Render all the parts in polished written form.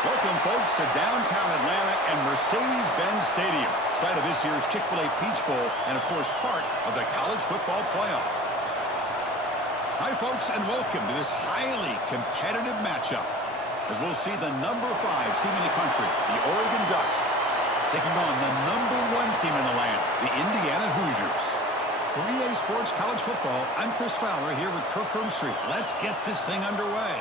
Welcome, folks, to downtown Atlanta and Mercedes-Benz Stadium, site of this year's Chick-fil-A Peach Bowl and, of course, part of the college football playoff. Hi, folks, and welcome to this highly competitive matchup as we'll see the number 5 team in the country, the Oregon Ducks, taking on the number 1 team in the land, the Indiana Hoosiers. For EA Sports College Football, I'm Chris Fowler here with Kirk Herbstreit. Let's get this thing underway.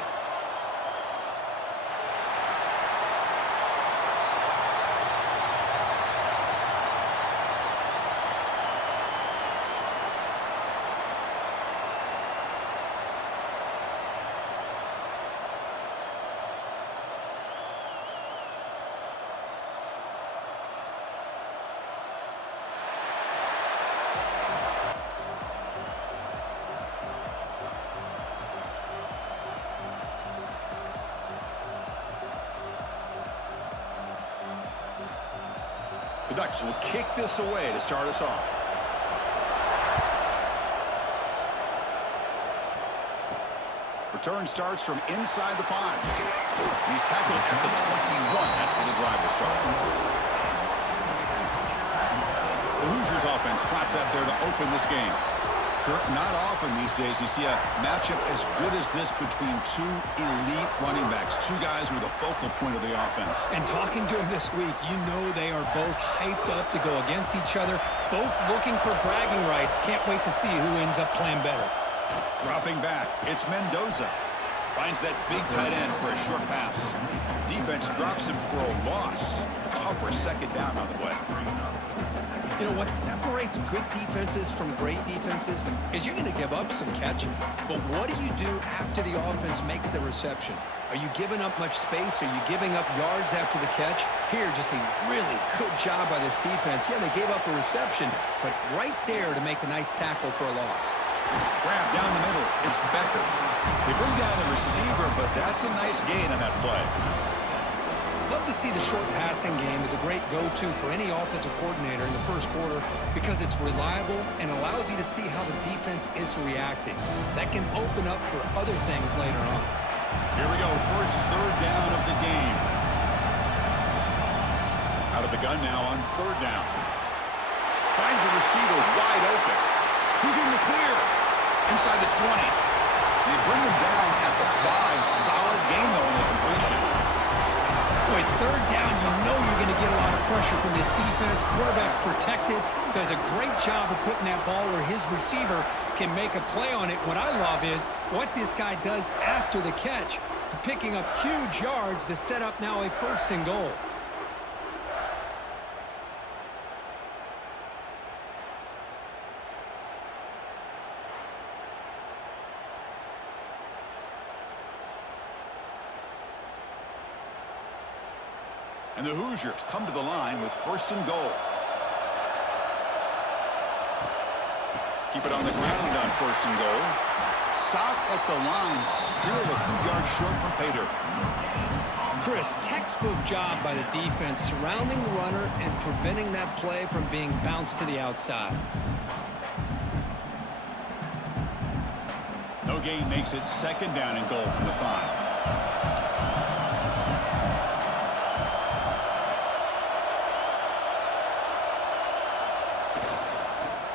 The Ducks will kick this away to start us off. Return starts from inside the 5. He's tackled at the 21. That's where the drive will start. The Hoosiers offense trots out there to open this game. Kirk, not often these days you see a matchup as good as this between 2 elite running backs, 2 guys who are the focal point of the offense. And talking to them this week, you know they are both hyped up to go against each other, both looking for bragging rights. Can't wait to see who ends up playing better. Dropping back, it's Mendoza. Finds that big tight end for a short pass. Defense drops him for a loss. Tougher second down on the way. You know, what separates good defenses from great defenses is you're going to give up some catches. But what do you do after the offense makes the reception? Are you giving up much space? Are you giving up yards after the catch? Here, just a really good job by this defense. Yeah, they gave up a reception, but right there to make a nice tackle for a loss. Grab down the middle. It's Becker. They bring down the receiver, but that's a nice gain on that play. Love to see the short passing game as a great go-to for any offensive coordinator in the first quarter because it's reliable and allows you to see how the defense is reacting. That can open up for other things later on. Here we go, first third down of the game. Out of the gun now on third down. Finds a receiver wide open. Who's in the clear? Inside the 20. They bring him down at the 5. Solid gain, though, on the completion. Boy, third down, you know you're going to get a lot of pressure from this defense. Quarterback's protected, does a great job of putting that ball where his receiver can make a play on it. What I love is what this guy does after the catch to picking up huge yards to set up now a 1st and goal. And the Hoosiers come to the line with 1st and goal. Keep it on the ground on 1st and goal. Stop at the line, still a few yards short from pay dirt. Chris, textbook job by the defense surrounding the runner and preventing that play from being bounced to the outside. No gain makes it 2nd down and goal from the 5.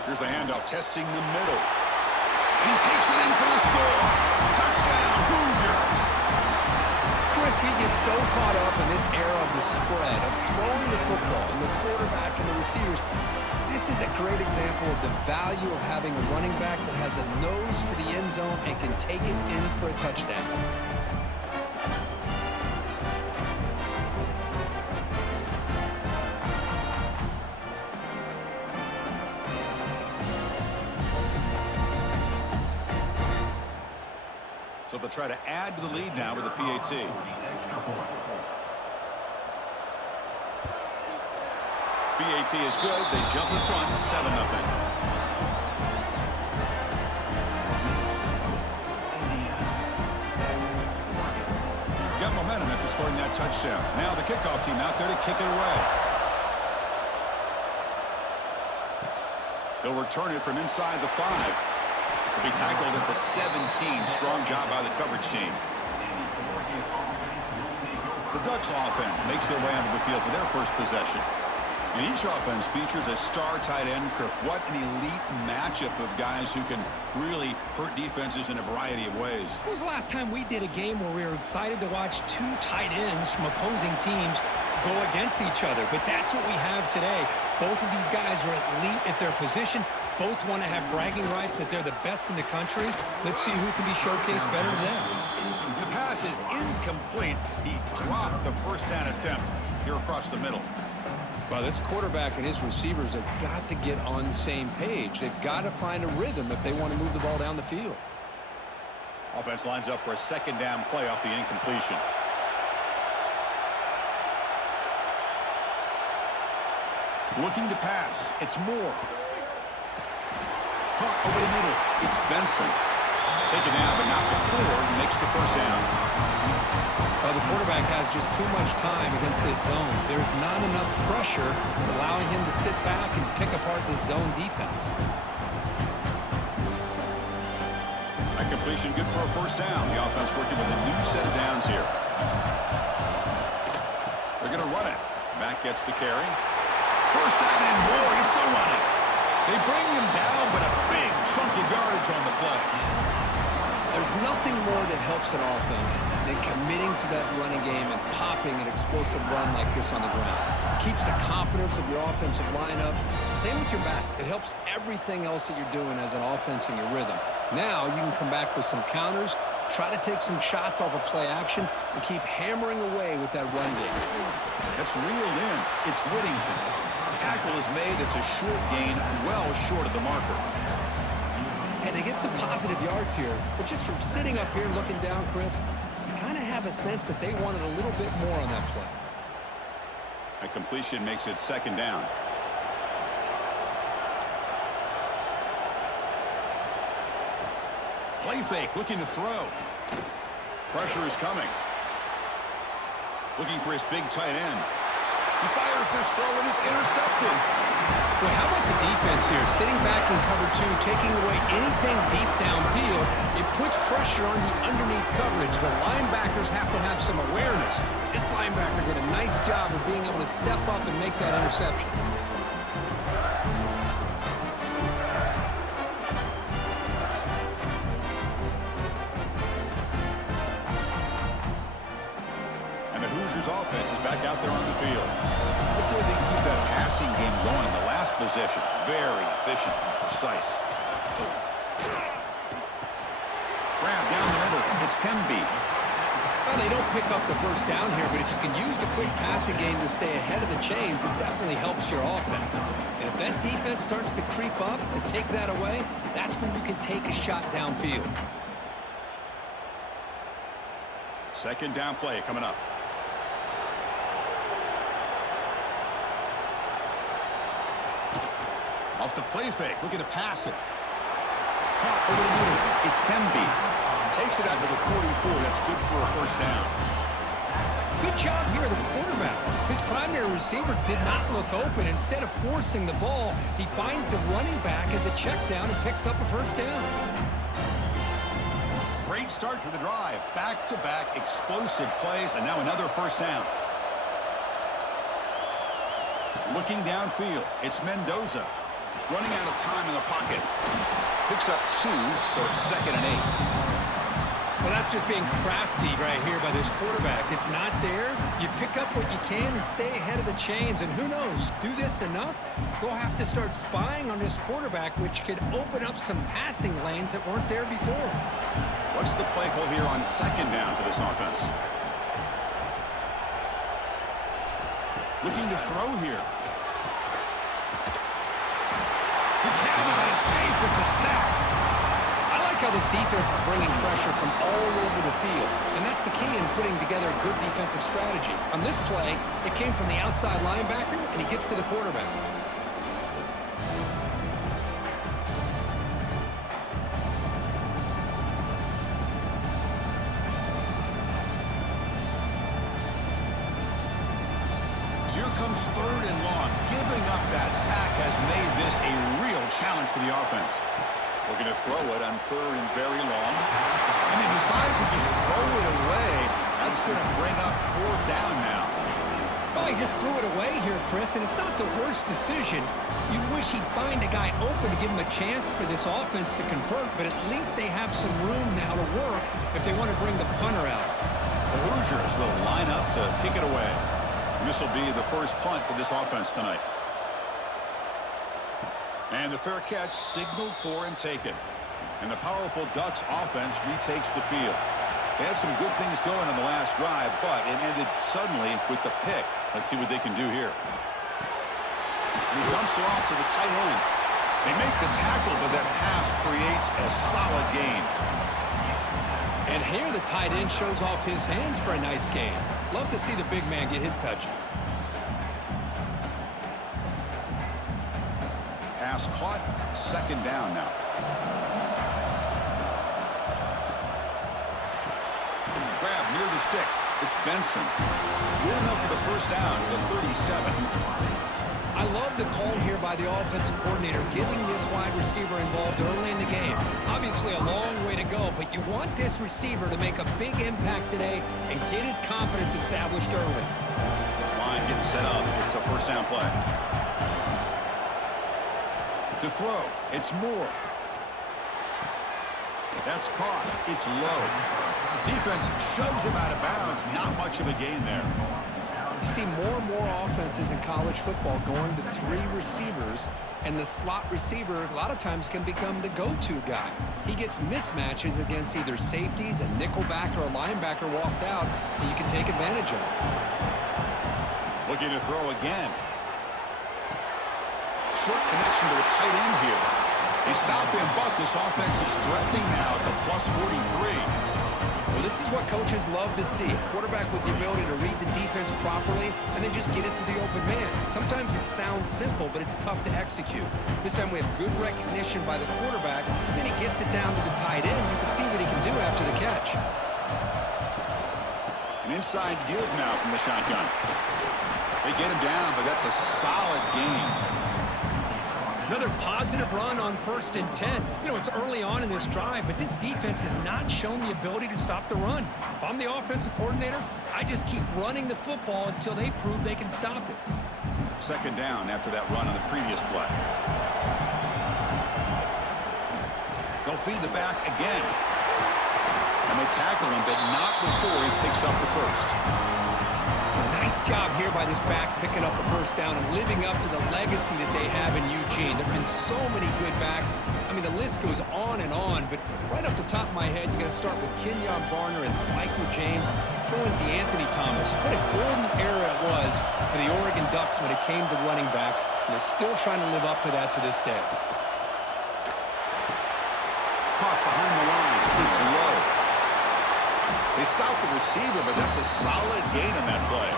Here's the handoff, testing the middle. And he takes it in for the score. Touchdown, Hoosiers. Chris, we get so caught up in this era of the spread, of throwing the football, and the quarterback and the receivers. This is a great example of the value of having a running back that has a nose for the end zone and can take it in for a touchdown. So they'll try to add to the lead now with a PAT. PAT is good. They jump in front, 7-0. Got momentum after scoring that touchdown. Now the kickoff team out there to kick it away. They'll return it from inside the 5. Will be tackled at the 17. Strong job by the coverage team. The Ducks offense makes their way onto the field for their first possession. And each offense features a star tight end. Kirk, what an elite matchup of guys who can really hurt defenses in a variety of ways. When was the last time we did a game where we were excited to watch two tight ends from opposing teams go against each other? But that's what we have today. Both of these guys are elite at their position. Both want to have bragging rights that they're the best in the country. Let's see who can be showcased better today. The pass is incomplete. He dropped the first down attempt here across the middle. Well, this quarterback and his receivers have got to get on the same page. They've got to find a rhythm if they want to move the ball down the field. Offense lines up for a second down play off the incompletion. Looking to pass. It's Moore. Caught over the middle. It's Benson. Taken down, but not before he makes the first down. Well, the quarterback has just too much time against this zone. There's not enough pressure to allowing him to sit back and pick apart this zone defense. A completion good for a first down. The offense working with a new set of downs here. They're going to run it. Mack gets the carry. First down and more. He's still running. They bring him down, but a big chunk of yardage on the play. There's nothing more that helps an offense than committing to that running game and popping an explosive run like this on the ground. Keeps the confidence of your offensive lineup. Same with your back. It helps everything else that you're doing as an offense in your rhythm. Now you can come back with some counters, try to take some shots off of play action, and keep hammering away with that run game. That's reeled in. It's Whittington. Tackle is made. It's a short gain, well short of the marker. And they get some positive yards here, but just from sitting up here looking down, Chris, you kind of have a sense that they wanted a little bit more on that play. A completion makes it second down. Play fake, looking to throw. Pressure is coming. Looking for his big tight end. He fires this throw and it's intercepted. Well, how about the defense here? Sitting back in cover two, taking away anything deep downfield. It puts pressure on the underneath coverage. The linebackers have to have some awareness. This linebacker did a nice job of being able to step up and make that interception. And the Hoosiers offense is back out there on the field. Let's see if they can keep that passing game going in the last possession. Very efficient and precise. Grab down the middle. It's Pemby. Well, they don't pick up the first down here, but if you can use the quick passing game to stay ahead of the chains, it definitely helps your offense. And if that defense starts to creep up and take that away, that's when you can take a shot downfield. Second down play coming up. Off the play fake, looking to pass it. Caught over the middle. It's Pemby. Takes it out to the 44. That's good for a first down. Good job here, the quarterback. His primary receiver did not look open. Instead of forcing the ball, he finds the running back as a check down and picks up a first down. Great start to the drive. Back-to-back explosive plays, and now another first down. Looking downfield, it's Mendoza. Running out of time in the pocket. Picks up 2, so it's 2nd and 8. Well, that's just being crafty right here by this quarterback. It's not there. You pick up what you can and stay ahead of the chains. And who knows, do this enough, they'll have to start spying on this quarterback, which could open up some passing lanes that weren't there before. What's the play call here on second down for this offense? Looking to throw here. He cannot escape. It's a sack. I like how this defense is bringing pressure from all over the field. And that's the key in putting together a good defensive strategy. On this play, it came from the outside linebacker, and he gets to the quarterback. Here comes 3rd and long. Giving up that sack has made this a real challenge for the offense. Looking to throw it on 3rd and very long. And he decides to just throw it away. That's That's going to bring up 4th down now. Well, he just threw it away here, Chris, and it's not the worst decision. You wish he'd find a guy open to give him a chance for this offense to convert, but at least they have some room now to work if they want to bring the punter out. The Hoosiers will line up to kick it away. And this will be the first punt for this offense tonight. And the fair catch signaled for and taken. And the powerful Ducks offense retakes the field. They had some good things going on the last drive, but it ended suddenly with the pick. Let's see what they can do here. And he dumps it off to the tight end. They make the tackle, but that pass creates a solid gain. And here the tight end shows off his hands for a nice gain. Love to see the big man get his touches. Pass caught, 2nd down now. Grab near the sticks. It's Benson. Good enough for the first down, the 37. I love the call here by the offensive coordinator, getting this wide receiver involved early in the game. Obviously a long way to go, but you want this receiver to make a big impact today and get his confidence established early. This line getting set up. It's a first down play. To throw, it's Moore. That's caught. It's low. Defense shoves him out of bounds. Not much of a gain there. You see more and more offenses in college football going to 3 receivers, and the slot receiver a lot of times can become the go-to guy. He gets mismatches against either safeties, a nickelback, or a linebacker walked out, and you can take advantage of it. Looking to throw again. Short connection to the tight end here. They stop him, but this offense is threatening now at the plus 43. Well, this is what coaches love to see. A quarterback with the ability to read the defense properly and then just get it to the open man. Sometimes it sounds simple, but it's tough to execute. This time we have good recognition by the quarterback, and then he gets it down to the tight end. You can see what he can do after the catch. An inside give now from the shotgun. They get him down, but that's a solid gain. Another positive run on 1st and 10. You know, it's early on in this drive, but this defense has not shown the ability to stop the run. If I'm the offensive coordinator, I just keep running the football until they prove they can stop it. 2nd down after that run on the previous play. They'll feed the back again. And they tackle him, but not before he picks up the first. Nice job here by this back picking up the first down and living up to the legacy that they have in Eugene. There have been so many good backs. I mean, the list goes on and on, but right off the top of my head, you got to start with Kenyon Barner and Michael James, throwing DeAnthony Thomas. What a golden era it was for the Oregon Ducks when it came to running backs, and they're still trying to live up to that to this day. Caught behind the line. It's low. They stop the receiver, but that's a solid gain on that play.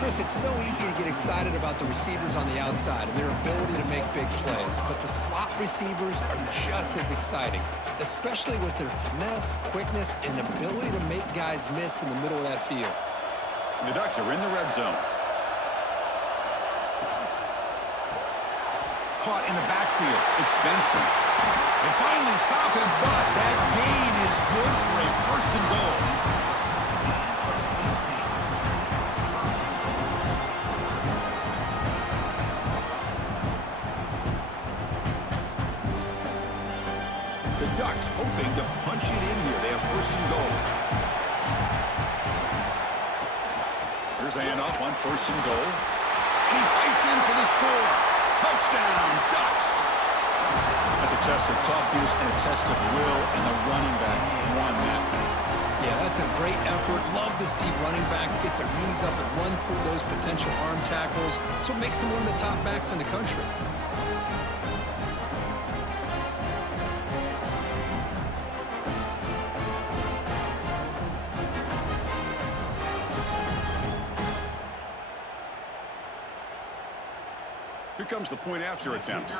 Chris, it's so easy to get excited about the receivers on the outside and their ability to make big plays, but the slot receivers are just as exciting, especially with their finesse, quickness, and ability to make guys miss in the middle of that field. The Ducks are in the red zone. Caught in the backfield. It's Benson. They finally stop him, but that gain is good for a 1st and goal. The Ducks hoping to punch it in here. They have 1st and goal. Here's the handoff on 1st and goal. And he fights in for the score. Touchdown, Ducks. That's a test of toughness and a test of will, and the running back won that. Yeah, that's a great effort. Love to see running backs get their knees up and run through those potential arm tackles. That's what makes them one of the top backs in the country. Here comes the point after attempt.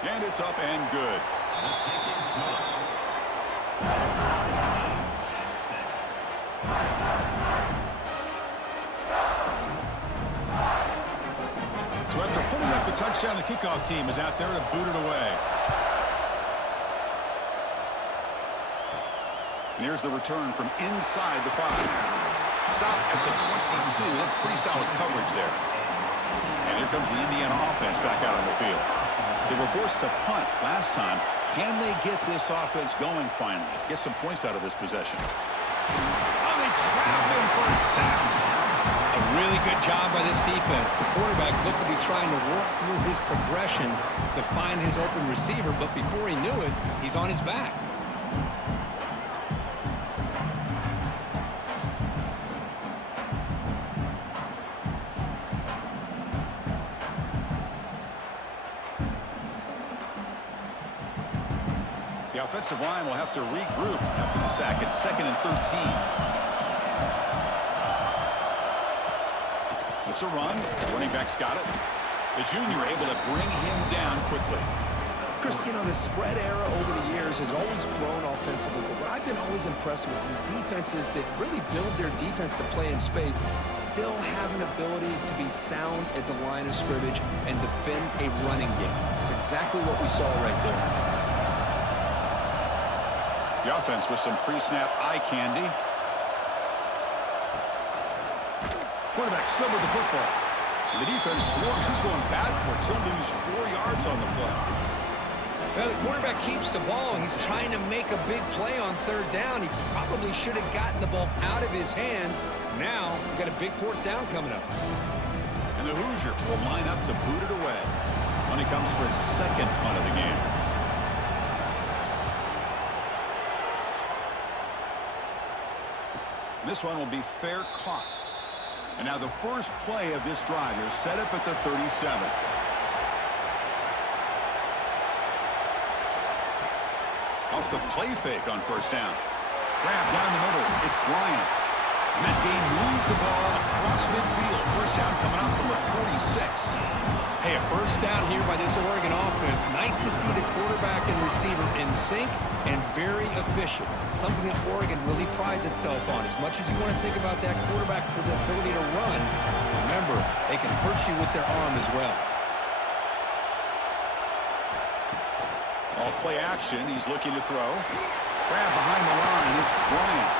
And it's up and good. So after putting up the touchdown, the kickoff team is out there to boot it away. And here's the return from inside the 5. Stop at the 22. That's pretty solid coverage there. And here comes the Indiana offense back out on the field. They were forced to punt last time. Can they get this offense going finally? Get some points out of this possession. Oh, they trap him for a sack. A really good job by this defense. The quarterback looked to be trying to work through his progressions to find his open receiver, but before he knew it, he's on his back. The offensive line will have to regroup after the sack. It's 2nd and 13. It's a run. Running back's got it. The junior able to bring him down quickly. Chris, you know, the spread era over the years has always grown offensively, but what I've been always impressed with defenses that really build their defense to play in space still have an ability to be sound at the line of scrimmage and defend a running game. It's exactly what we saw right there. The offense with some pre-snap eye candy. Quarterback still with the football. And the defense swarms. He's going backwards. He'll lose 4 yards on the play. Well, the quarterback keeps the ball. He's trying to make a big play on 3rd down. He probably should have gotten the ball out of his hands. Now, we've got a big 4th down coming up. And the Hoosiers will line up to boot it away. When he comes for his 2nd punt of the game. This one will be fair caught. And now the first play of this drive is set up at the 37. Off the play fake on 1st down. Grab down the middle. It's Bryant. And that game moves the ball across midfield. 1st down coming up from the 46. Hey, a 1st down here by this Oregon offense. Nice to see the quarterback and receiver in sync and very efficient. Something that Oregon really prides itself on. As much as you want to think about that quarterback with the ability to run, remember, they can hurt you with their arm as well. Off play action. He's looking to throw. Grab behind the line. It's Bryant.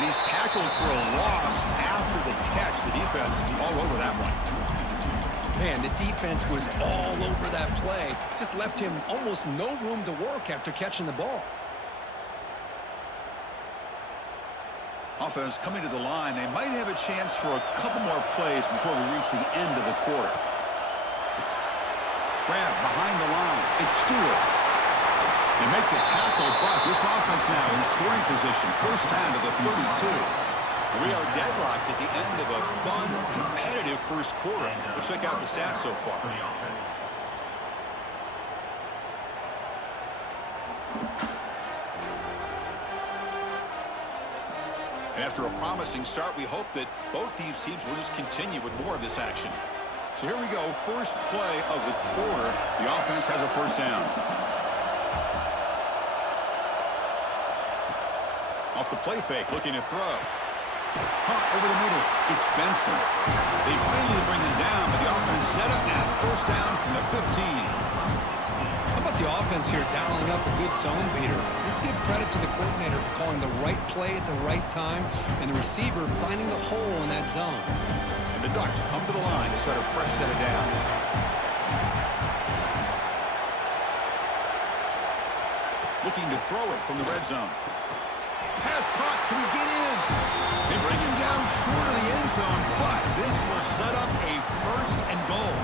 And he's tackled for a loss after the catch. The defense all over that one. Man, the defense was all over that play. Just left him almost no room to work after catching the ball. Offense coming to the line. They might have a chance for a couple more plays before we reach the end of the quarter. Grab behind the line. It's Stewart. They make the tackle, but this offense now in scoring position. 1st down to the 32. We are deadlocked at the end of a fun, competitive 1st quarter. Let's check out the stats so far. And after a promising start, we hope that both these teams will just continue with more of this action. So here we go. First play of the quarter. The offense has a 1st down. Off the play fake, looking to throw. Hunt over the middle. It's Benson. They finally bring him down, but the offense set up now. 1st down from the 15. How about the offense here dialing up a good zone beater? Let's give credit to the coordinator for calling the right play at the right time and the receiver finding the hole in that zone. And the Ducks come to the line to start a fresh set of downs. Looking to throw it from the red zone. Pass caught. Can he get in? They bring him down short of the end zone, but this will set up a 1st and goal.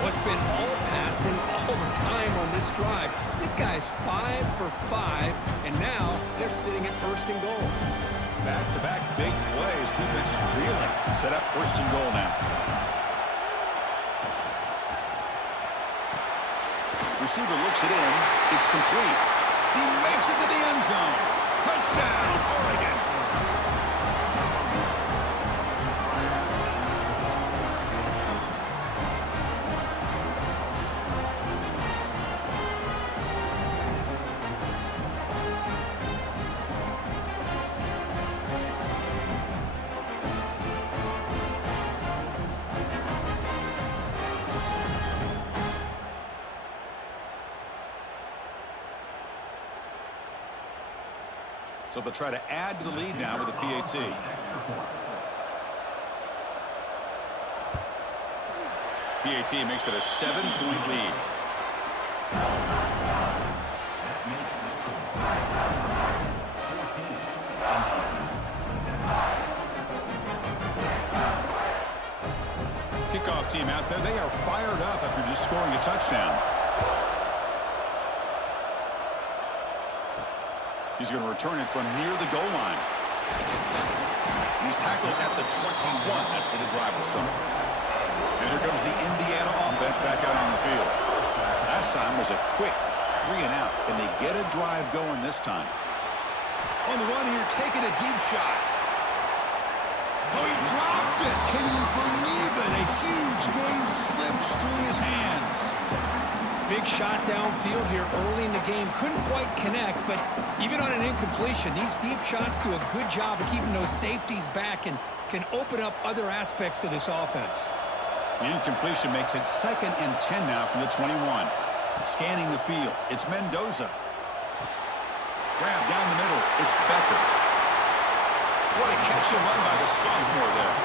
What's been all passing all the time on this drive. This guy's 5 for 5, and now they're sitting at 1st and goal. Back-to-back big plays. Defense is reeling. Set up 1st and goal now. Receiver looks it in. It's complete. He makes it to the end zone. Touchdown, Oregon. So they'll try to add to the lead now with a PAT. PAT makes it a 7-point lead. Kickoff team out there. They are fired up after just scoring a touchdown. He's going to return it from near the goal line. He's tackled at the 21. That's where the drive will start. And here comes the Indiana offense back out on the field. Last time was a quick 3 and out. Can they get a drive going this time? On the run here, taking a deep shot. Oh, he dropped it. Can you believe it? A huge gain slips through his hands. Big shot downfield here early in the game. Couldn't quite connect, but even on an incompletion, these deep shots do a good job of keeping those safeties back and can open up other aspects of this offense. The incompletion makes it 2nd and 10 now from the 21. Scanning the field, it's Mendoza. Grab down the middle, it's Becker. What a catch and run by the sophomore there.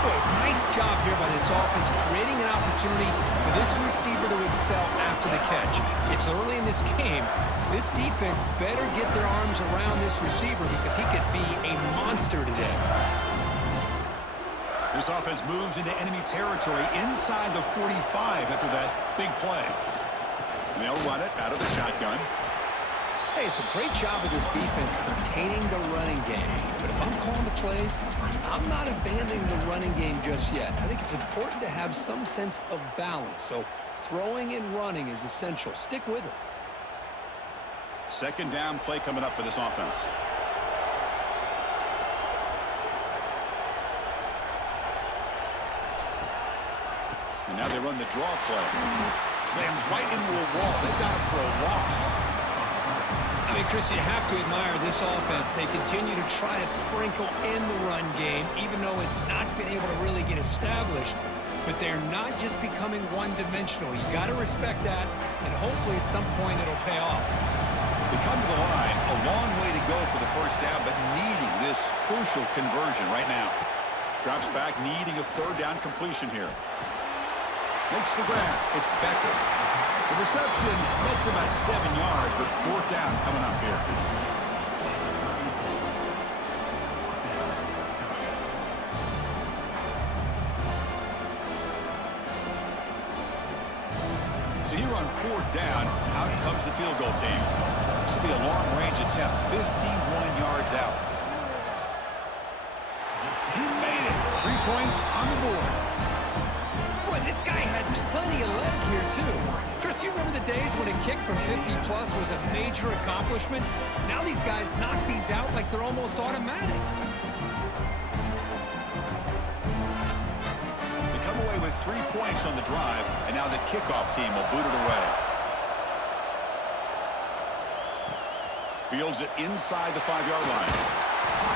Boy, nice job here by this offense, creating an opportunity for this receiver to excel after the catch. It's early in this game, so this defense better get their arms around this receiver because he could be a monster today. This offense moves into enemy territory inside the 45 after that big play. And they'll run it out of the shotgun. Hey, it's a great job of this defense containing the running game. But if I'm calling the plays, I'm not abandoning the running game just yet. I think it's important to have some sense of balance. So throwing and running is essential. Stick with it. 2nd down play coming up for this offense. And now they run the draw play. Slams right into a wall. They've got him for a loss. I mean, Chris, you have to admire this offense. They continue to try to sprinkle in the run game, even though it's not been able to really get established. But they're not just becoming one-dimensional. You got to respect that, and hopefully at some point it'll pay off. They come to the line, a long way to go for the first down, but needing this crucial conversion right now. Drops back, needing a 3rd down completion here. Makes the grab. It's Becker. The reception makes about 7 yards, but 4th down coming up here. So here on 4th down, out comes the field goal team. This will be a long-range attempt, 51 yards out. He made it. 3 points on the board. Boy, this guy had plenty of leg here, too. Chris, you remember the days when a kick from 50-plus was a major accomplishment? Now these guys knock these out like they're almost automatic. They come away with 3 points on the drive, and now the kickoff team will boot it away. Fields it inside the 5-yard line.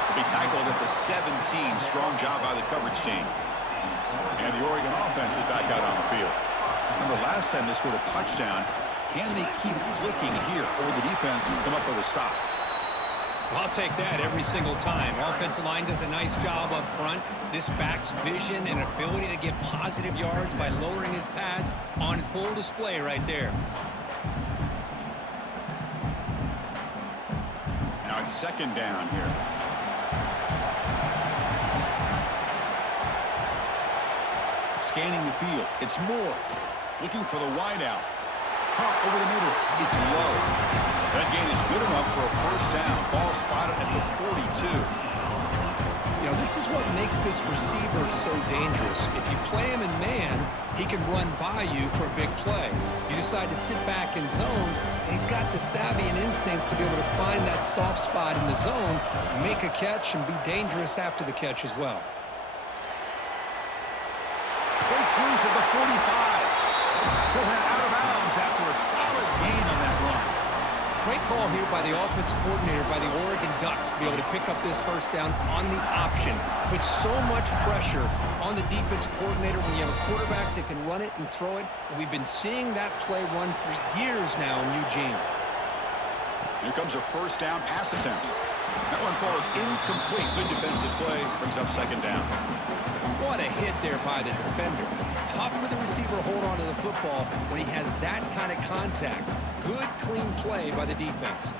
He'll be tackled at the 17. Strong job by the coverage team. And the Oregon offense is back out on the field. Remember last time they scored a touchdown. Can they keep clicking here, or will the defense come up with a stop? Well, I'll take that every single time. Offensive line does a nice job up front. This back's vision and ability to get positive yards by lowering his pads on full display right there. Now it's 2nd down here. Scanning the field. It's Moore. Looking for the wideout. Caught over the middle. It's low. That gain is good enough for a 1st down. Ball spotted at the 42. You know, this is what makes this receiver so dangerous. If you play him in man, he can run by you for a big play. You decide to sit back in zone, and he's got the savvy and instincts to be able to find that soft spot in the zone, make a catch, and be dangerous after the catch as well. Breaks loose at the 45. He'll head out of bounds after a solid gain on that run. Great call here by the offensive coordinator by the Oregon Ducks to be able to pick up this 1st down on the option. Puts so much pressure on the defensive coordinator when you have a quarterback that can run it and throw it. And we've been seeing that play run for years now in Eugene. Here comes a 1st down pass attempt. That one falls incomplete. Good defensive play. Brings up second down. What a hit there by the defender. Tough for the receiver to hold on to the football when he has that kind of contact. Good, clean play by the defense.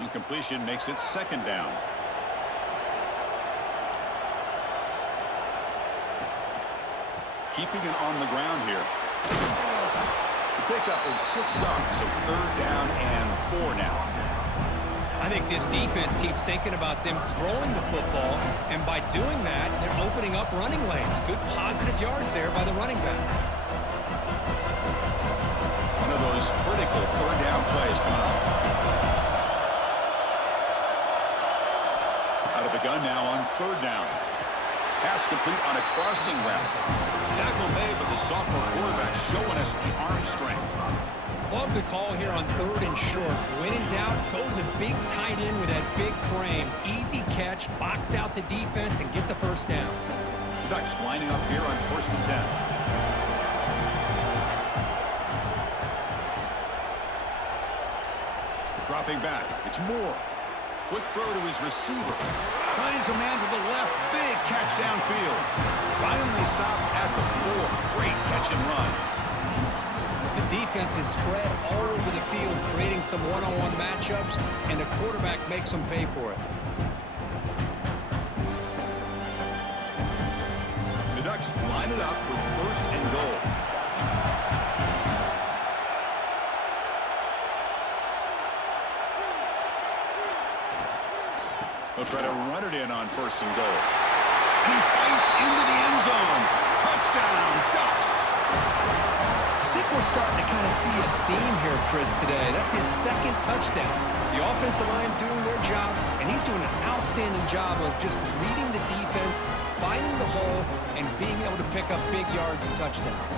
Incompletion makes it second down. Keeping it on the ground here. The pickup is 6 yards, so third down and 4 now. I think this defense keeps thinking about them throwing the football, and by doing that, they're opening up running lanes. Good positive yards there by the running back. One of those critical third down plays coming up. Out of the gun now on third down. Pass complete on a crossing route. Tackle made, but the sophomore quarterback showing us the arm strength. Love the call here on third and short. When in doubt, go to the big tight end with that big frame. Easy catch, box out the defense, and get the first down. The Ducks lining up here on 1st and 10. Dropping back. It's Moore. Quick throw to his receiver. Finds a man to the left. Big catch downfield. Finally stopped at the 4. Great catch and run. The defense is spread all over the field, creating some one-on-one matchups, and the quarterback makes them pay for it. The Ducks line it up with 1st and goal. They'll try to run it in on 1st and goal. And he fights into the end zone. Touchdown, Ducks. I think we're starting to kind of see a theme here, Chris, today. That's his 2nd touchdown. The offensive line doing their job, and he's doing an outstanding job of just reading the defense, finding the hole, and being able to pick up big yards and touchdowns.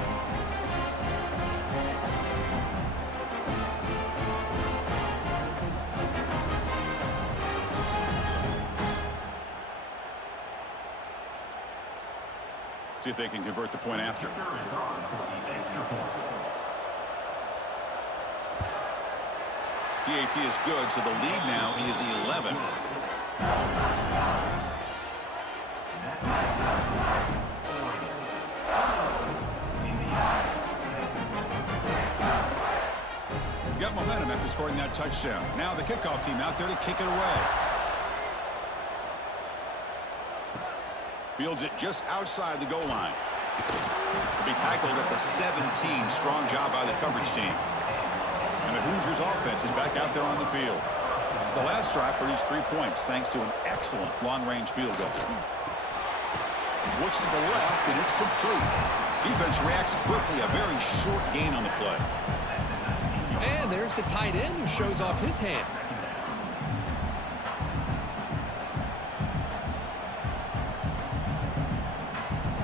See if they can convert the point after. PAT is good, so the lead now is 11. Got momentum after scoring that touchdown. Now the kickoff team out there to kick it away. Fields it just outside the goal line. To be tackled at the 17. Strong job by the coverage team. And the Hoosiers offense is back out there on the field. The last drive produced 3 points thanks to an excellent long-range field goal. Looks to the left, and it's complete. Defense reacts quickly. A very short gain on the play. And there's the tight end who shows off his hands.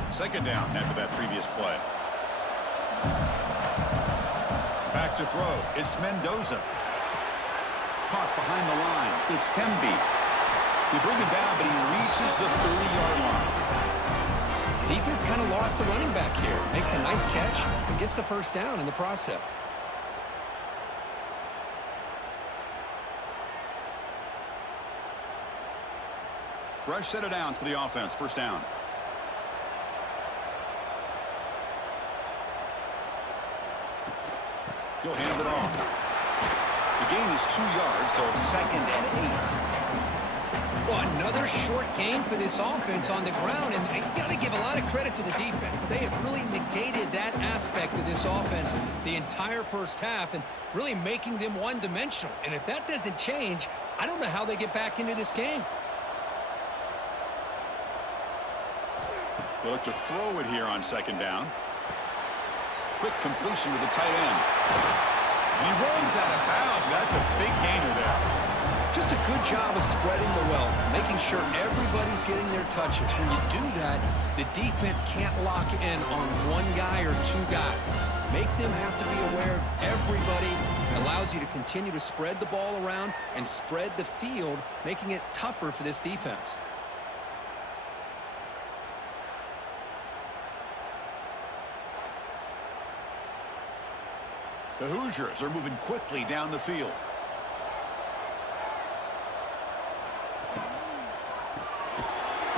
Second down after that previous play. Back to throw. It's Mendoza. Caught behind the line. It's Hemby. They bring him down, but he reaches the 30-yard line. Defense kind of lost a running back here. Makes a nice catch and gets the first down in the process. Fresh set of downs for the offense. First down. He'll hand it off. The gain is 2 yards, so it's 2nd and 8. Well, another short gain for this offense on the ground, and you got to give a lot of credit to the defense. They have really negated that aspect of this offense the entire first half and really making them one-dimensional. And if that doesn't change, I don't know how they get back into this game. They'll look to throw it here on second down. Quick completion to the tight end. And he runs out of bounds. That's a big gainer there. Just a good job of spreading the wealth, making sure everybody's getting their touches. When you do that, the defense can't lock in on one guy or 2 guys. Make them have to be aware of everybody. It allows you to continue to spread the ball around and spread the field, making it tougher for this defense. The Hoosiers are moving quickly down the field.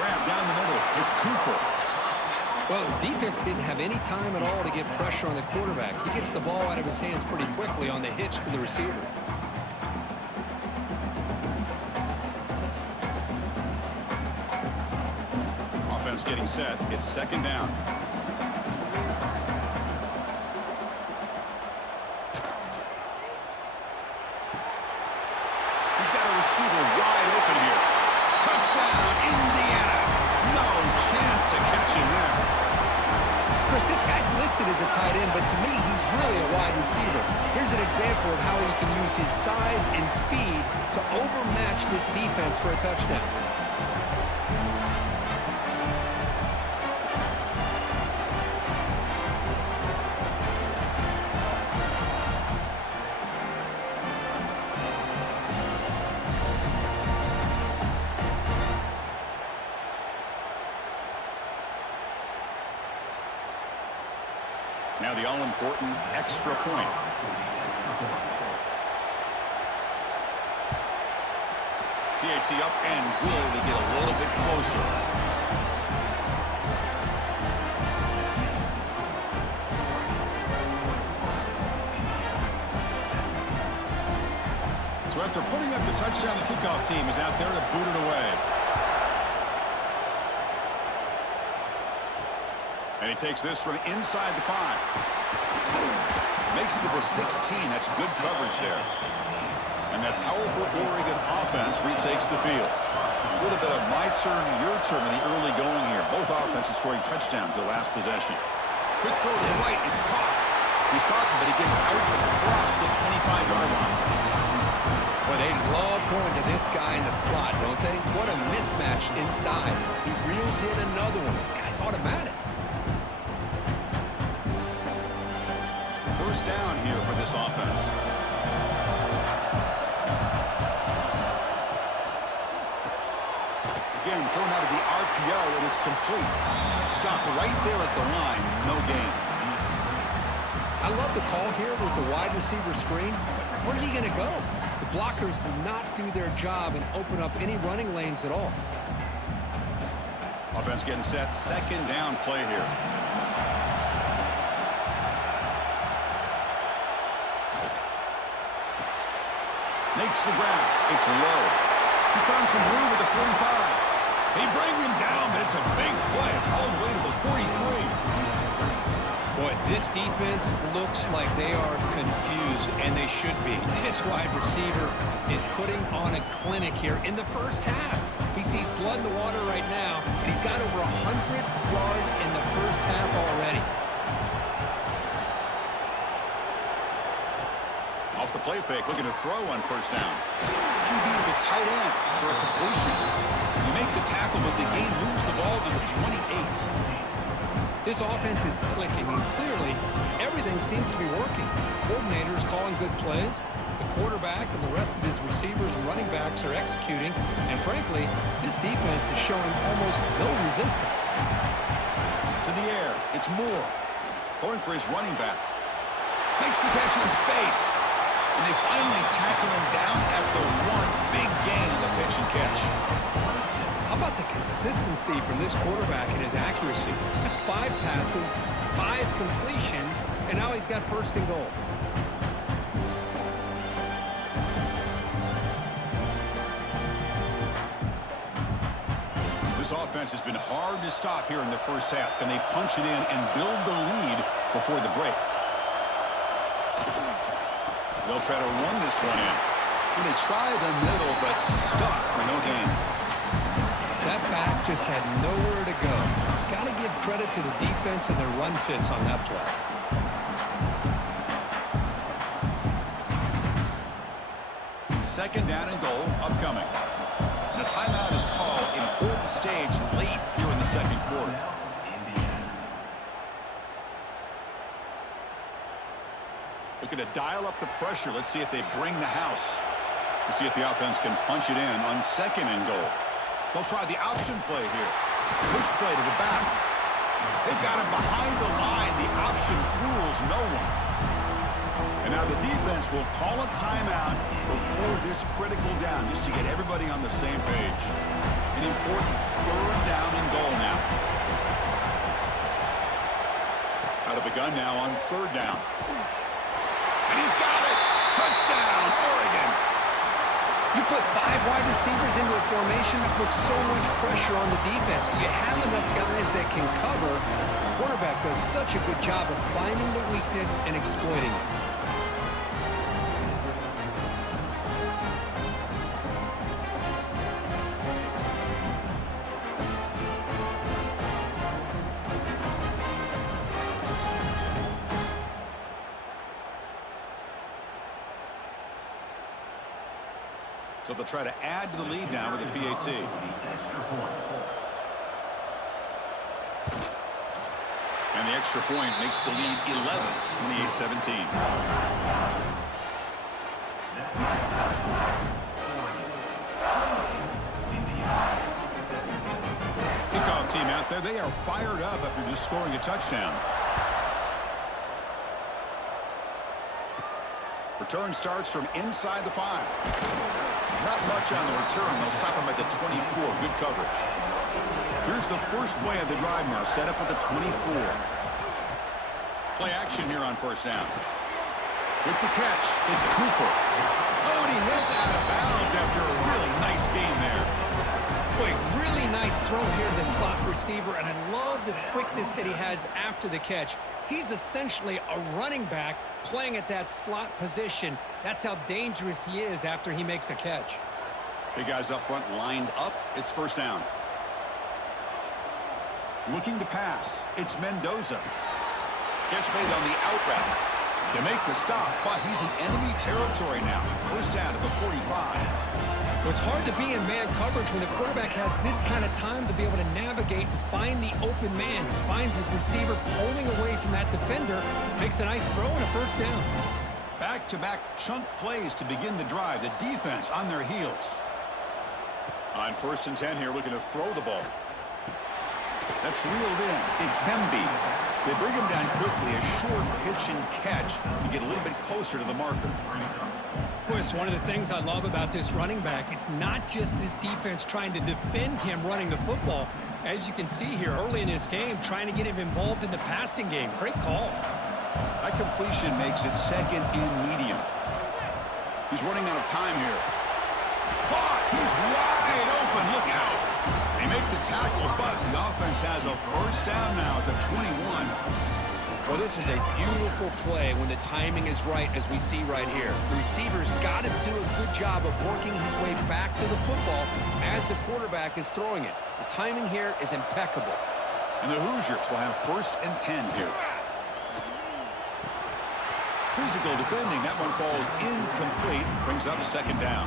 grab down the middle. It's Cooper. Well, the defense didn't have any time at all to get pressure on the quarterback. He gets the ball out of his hands pretty quickly on the hitch to the receiver. Offense getting set. It's second down. He's got a receiver wide open here. Touchdown, Indiana. No chance to catch him there. Chris, this guy's listed as a tight end, but to me, he's really a wide receiver. Here's an example of how he can use his size and speed to overmatch this defense for a touchdown. Now the all-important extra point. PAT up and good to get a little bit closer. So after putting up the touchdown, the kickoff team is out there to boot it away. And he takes this from inside the 5. Makes it to the 16. That's good coverage there. And that powerful Oregon offense retakes the field. A little bit of my turn, your turn in the early going here. Both offenses scoring touchdowns their last possession. Quick throw to the right. It's caught. He's talking, but he gets out across the 25-yard line. Well, they love going to this guy in the slot, don't they? What a mismatch inside. He reels in another one. This guy's automatic. First down here for this offense. Again, thrown out of the RPO, and it's complete. Stop right there at the line. No gain. I love the call here with the wide receiver screen. Where's he going to go? The blockers do not do their job and open up any running lanes at all. Offense getting set. Second down play here. Makes the ground. It's low. He's found some room at the 45. They bring him down, but it's a big play all the way to the 43. Boy, this defense looks like they are confused, and they should be. This wide receiver is putting on a clinic here in the first half. He sees blood in the water right now, and he's got over 100 yards in the first half already. Off the play fake, looking to throw on first down. QB to the tight end for a completion. You make the tackle, but the game moves the ball to the 28. This offense is clicking, and clearly everything seems to be working. The coordinator is calling good plays. The quarterback and the rest of his receivers and running backs are executing. And frankly, this defense is showing almost no resistance. To the air, it's Moore. Throwing for his running back. Makes the catch in space. And they finally tackle him down at the 1. Big gain in the pitch and catch. How about the consistency from this quarterback and his accuracy? That's 5 passes, 5 completions, and now he's got first and goal. This offense has been hard to stop here in the first half. Can they punch it in and build the lead before the break? They'll try to run this one in. And they try the middle, but stuck for no gain. That back just had nowhere to go. Got to give credit to the defense and their run fits on that play. Second down and goal upcoming. And a timeout is called. Important stage late here in the second quarter. Looking to dial up the pressure. Let's see if they bring the house. Let's see if the offense can punch it in on second and goal. They'll try the option play here. Push play to the back. They've got him behind the line. The option fools no one. And now the defense will call a timeout before this critical down, just to get everybody on the same page. An important 3rd down and goal now. Out of the gun now on 3rd down. And he's got it! Touchdown, Oregon! You put 5 wide receivers into a formation that puts so much pressure on the defense. Do you have enough guys that can cover? The quarterback does such a good job of finding the weakness and exploiting it. So they'll try to add to the lead now with a PAT. And the extra point makes the lead 11, 28-17. Kickoff team out there. They are fired up after just scoring a touchdown. Return starts from inside the 5. Not much on the return. They'll stop him at the 24. Good coverage. Here's the first play of the drive now, set up at the 24. Play action here on 1st down. With the catch, it's Cooper. Oh, and he heads out of bounds after a really nice game there. Boy, really nice throw here to the slot receiver, and I love the quickness that he has after the catch. He's essentially a running back playing at that slot position. That's how dangerous he is after he makes a catch. Big guys up front lined up. It's 1st down. Looking to pass. It's Mendoza. Catch made on the out route. They make the stop, but he's in enemy territory now. 1st down at the 45. Well, it's hard to be in man coverage when the quarterback has this kind of time to be able to navigate and find the open man. He finds his receiver pulling away from that defender, makes a nice throw and a 1st down. Back-to-back chunk plays to begin the drive. The defense on their heels. On 1st and 10 here, looking to throw the ball. That's reeled in. It's Hemby. They bring him down quickly, a short pitch and catch to get a little bit closer to the marker. Well, it's one of the things I love about this running back. It's not just this defense trying to defend him running the football. As you can see here early in this game, trying to get him involved in the passing game. Great call. That completion makes it 2nd and medium. He's running out of time here. Caught! He's wide open. Look out! They make the tackle, but the offense has a 1st down now at the 21. Well, this is a beautiful play when the timing is right, as we see right here. The receiver's got to do a good job of working his way back to the football as the quarterback is throwing it. The timing here is impeccable. And the Hoosiers will have 1st and 10 here. Physical defending. That one falls incomplete. Brings up 2nd down.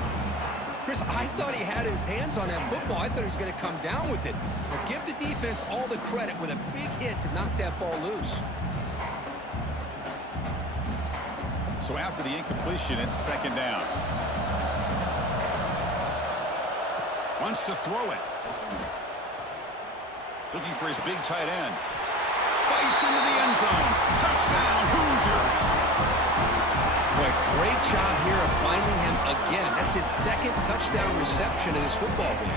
Chris, I thought he had his hands on that football. I thought he was going to come down with it. But give the defense all the credit with a big hit to knock that ball loose. So after the incompletion, it's 2nd down. Wants to throw it. Looking for his big tight end. Bites into the end zone. Touchdown, Hoosiers. Boy, great job here of finding him again. That's his 2nd touchdown reception in this football game.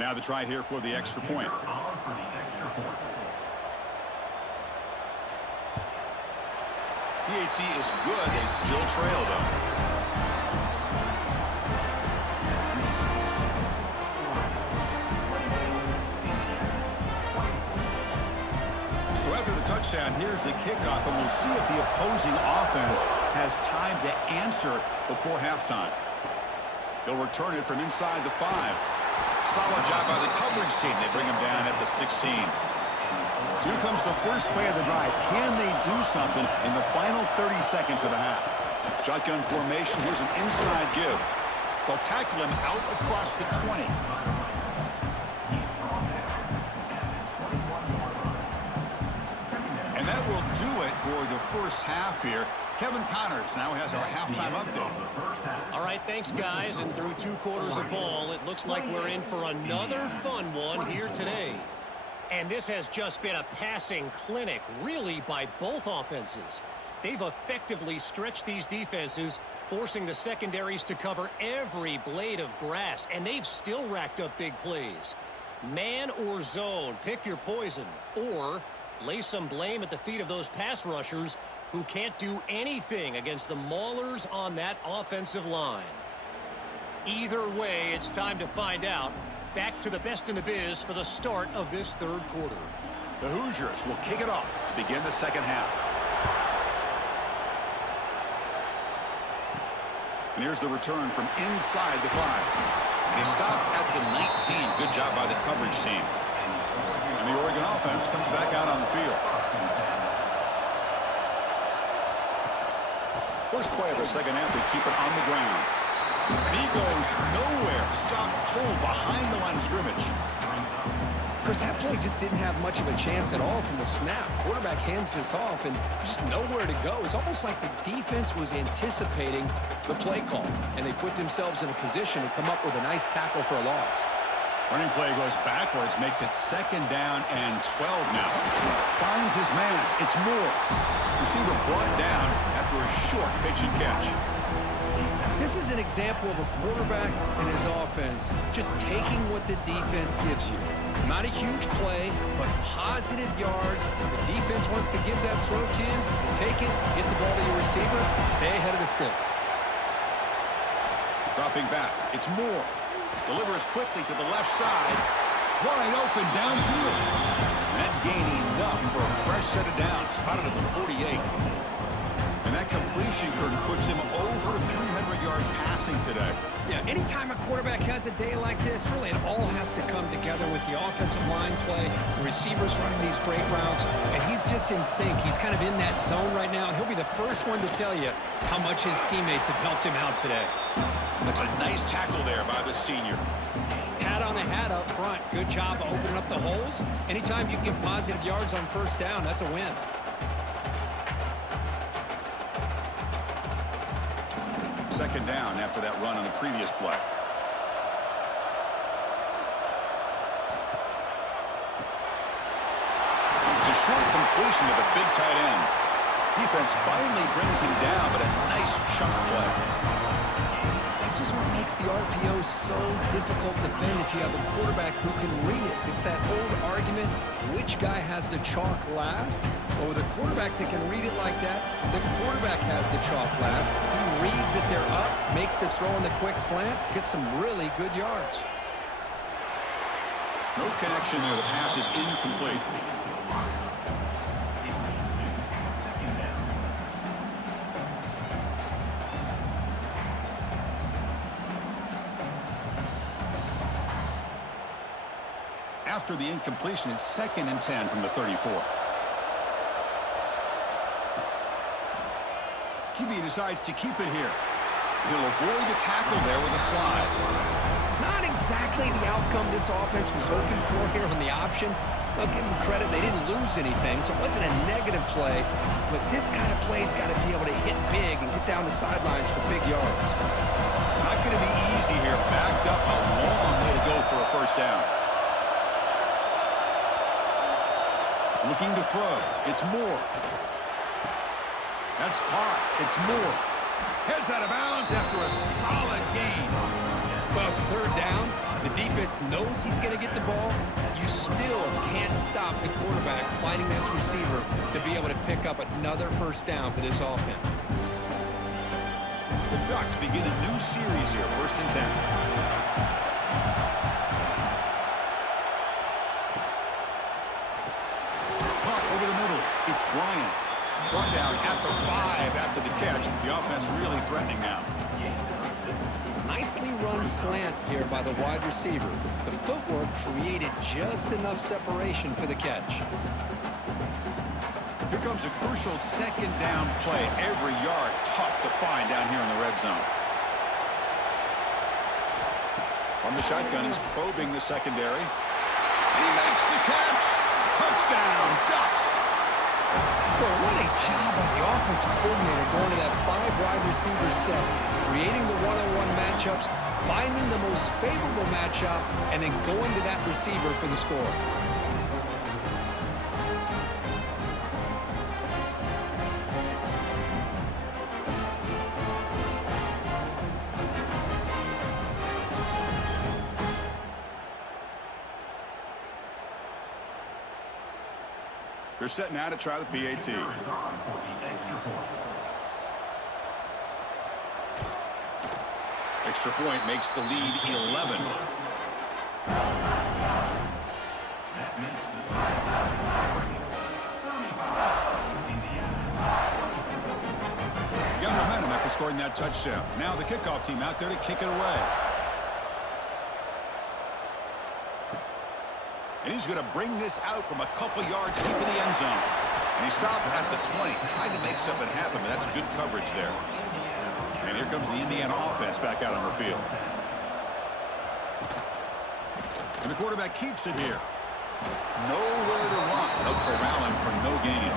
Now the try here for the extra point. PAT is good. They still trail, though. So after the touchdown, here's the kickoff, and we'll see if the opposing offense has time to answer before halftime. They'll return it from inside the 5. Solid job by the coverage team. They bring him down at the 16. So here comes the first play of the drive. Can they do something in the final 30 seconds of the half? Shotgun formation. Here's an inside give. They'll tackle him out across the 20. And that will do it for the first half here. Kevin Connors now has our halftime update. All right, thanks, guys. And through 2 quarters of ball, it looks like we're in for another fun one here today. And this has just been a passing clinic, really, by both offenses. They've effectively stretched these defenses, forcing the secondaries to cover every blade of grass, and they've still racked up big plays. Man or zone, pick your poison, or lay some blame at the feet of those pass rushers who can't do anything against the maulers on that offensive line. Either way, it's time to find out. Back to the best in the biz for the start of this third quarter. The Hoosiers will kick it off to begin the second half. And here's the return from inside the 5. They stop at the 19. Good job by the coverage team. And the Oregon offense comes back out on the field. First play of the second half, they keep it on the ground. And he goes nowhere. Stop cold behind the line of scrimmage. Chris, that play just didn't have much of a chance at all from the snap. Quarterback hands this off and just nowhere to go. It's almost like the defense was anticipating the play call, and they put themselves in a position to come up with a nice tackle for a loss. Running play goes backwards, makes it 2nd down and 12 now. Finds his man. It's Moore. Receiver brought down after a short pitch and catch. This is an example of a quarterback and his offense just taking what the defense gives you. Not a huge play, but positive yards. The defense wants to give that throw to you. Take it, get the ball to your receiver, stay ahead of the sticks. Dropping back, it's Moore. Delivers quickly to the left side. Wide open downfield. And gain enough for a fresh set of downs. Spotted at the 48. And that completion, Curtin, puts him over 300 yards passing today. Yeah, anytime a quarterback has a day like this, really it all has to come together with the offensive line play, the receivers running these great routes, and he's just in sync. He's kind of in that zone right now, and he'll be the first one to tell you how much his teammates have helped him out today. That's a nice tackle there by the senior. Pat on the hat up front. Good job of opening up the holes. Anytime you get positive yards on first down, that's a win. Second down after that run on the previous play. It's a short completion to the big tight end. Defense finally brings him down, but a nice chunk play. This is what makes the RPO so difficult to defend if you have a quarterback who can read it. It's that old argument, which guy has the chalk last? Well, with a quarterback that can read it like that, the quarterback has the chalk last. He reads that they're up, makes the throw on the quick slant, gets some really good yards. No connection there. The pass is incomplete. After the incompletion, it's 2nd and 10 from the 34. QB decides to keep it here. He'll avoid a tackle there with a slide. Not exactly the outcome this offense was hoping for here on the option. I'll give them credit. They didn't lose anything, so it wasn't a negative play. But this kind of play's got to be able to hit big and get down the sidelines for big yards. Not going to be easy here. Backed up a long way to go for a first down. Looking to throw. It's Moore. That's caught. It's Moore. Heads out of bounds after a solid gain. Well, it's 3rd down. The defense knows he's going to get the ball. You still can't stop the quarterback fighting this receiver to be able to pick up another first down for this offense. The Ducks begin a new series here. 1st and 10. Over the middle, it's Bryant. Brought down at the 5 after the catch. The offense really threatening now. Nicely run slant here by the wide receiver. The footwork created just enough separation for the catch. Here comes a crucial 2nd down play. Every yard tough to find down here in the red zone. From the shotgun, he's probing the secondary. And he makes the catch. Touchdown, Ducks. Boy, what a job by the offensive coordinator going to that 5-wide receiver set, creating the one-on-one matchups, finding the most favorable matchup, and then going to that receiver for the score. They're set now to try the PAT. Extra point makes the lead 11. Got momentum after scoring that touchdown. Now the kickoff team out there to kick it away. And he's going to bring this out from a couple yards deep in the end zone. And he stopped at the 20, trying to make something happen, but that's good coverage there. And here comes the Indiana offense back out on the field. And the quarterback keeps it here. Nowhere to run. They'll corral him for no gain.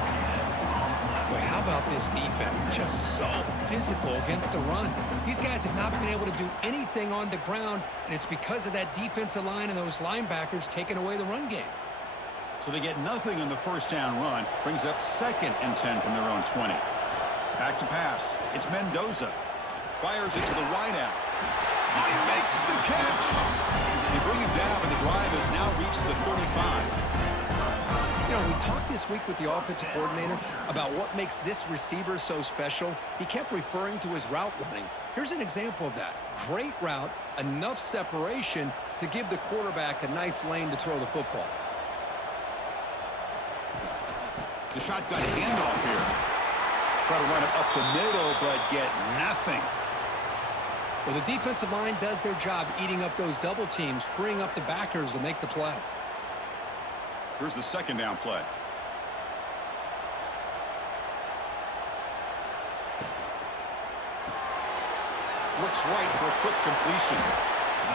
Boy, how about this defense? Just so physical against the run. These guys have not been able to do anything on the ground, and it's because of that defensive line and those linebackers taking away the run game. So they get nothing on the first down run. Brings up 2nd and 10 from their own 20. Back to pass. It's Mendoza. Fires it to the wide out. Oh, he makes the catch. They bring him down, and the drive has now reached the 35. You know, we talked this week with the offensive coordinator about what makes this receiver so special. He kept referring to his route running. Here's an example of that. Great route, enough separation to give the quarterback a nice lane to throw the football. The shotgun handoff here. Try to run it up the middle, but get nothing. Well, the defensive line does their job eating up those double teams, freeing up the backers to make the play. Here's the 2nd down play. Looks right for a quick completion.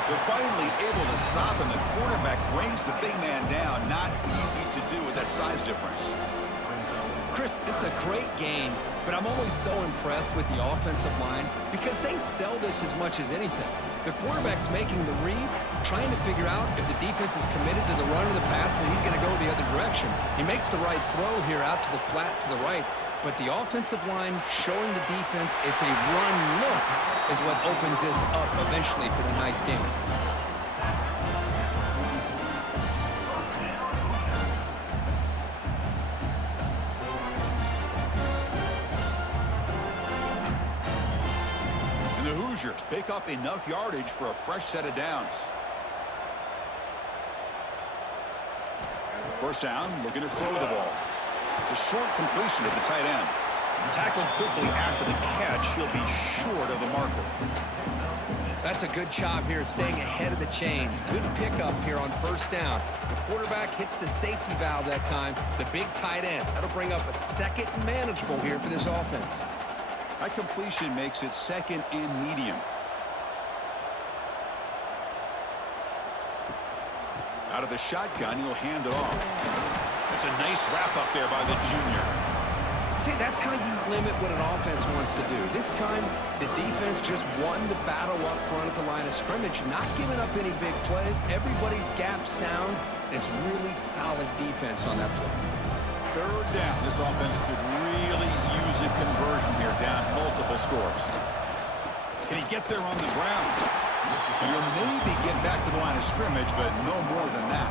They're finally able to stop, and the quarterback brings the big man down. Not easy to do with that size difference. Chris, this is a great game, but I'm always so impressed with the offensive line because they sell this as much as anything. The quarterback's making the read, trying to figure out if the defense is committed to the run or the pass, and then he's going to go the other direction. He makes the right throw here out to the flat to the right, but the offensive line showing the defense it's a run look is what opens this up eventually for the nice game. Pick up enough yardage for a fresh set of downs. First down, looking to throw the ball. It's a short completion to the tight end. Tackled quickly after the catch, he'll be short of the marker. That's a good job here, staying ahead of the chains. Good pickup here on first down. The quarterback hits the safety valve that time, the big tight end. That'll bring up a 2nd and manageable here for this offense. That completion makes it 2nd and medium. Out of the shotgun, he'll hand it off. That's a nice wrap-up there by the junior. See, that's how you limit what an offense wants to do. This time, the defense just won the battle up front at the line of scrimmage, not giving up any big plays. Everybody's gap sound. It's really solid defense on that play. 3rd down. This offense could really use a conversion here, down multiple scores. Can he get there on the ground? And he'll maybe get back to the line of scrimmage, but no more than that.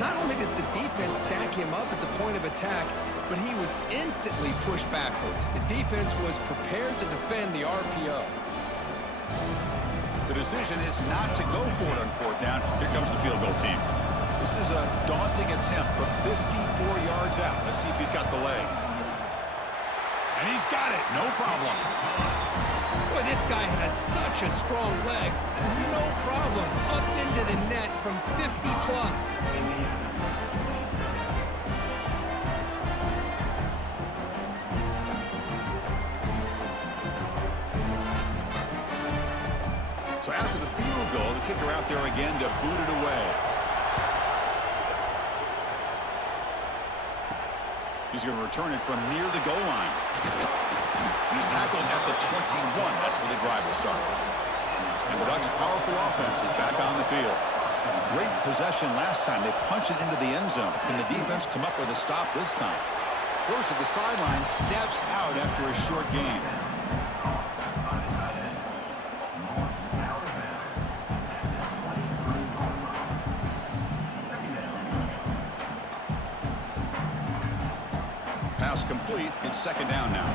Not only does the defense stack him up at the point of attack, but he was instantly pushed backwards. The defense was prepared to defend the RPO. The decision is not to go for it on 4th down. Here comes the field goal team. This is a daunting attempt from 54 yards out. Let's see if he's got the leg. And he's got it. No problem. Boy, this guy has such a strong leg. No problem. Up into the net from 50 plus. So after the field goal, the kicker out there again to boot it away. He's going to return it from near the goal line. He's tackled at the 21. That's where the drive will start. And the Ducks' powerful offense is back on the field. Great possession last time. They punched it into the end zone. Can the defense come up with a stop this time? Goes to the sideline, steps out after a short gain. Pass complete. It's second down now.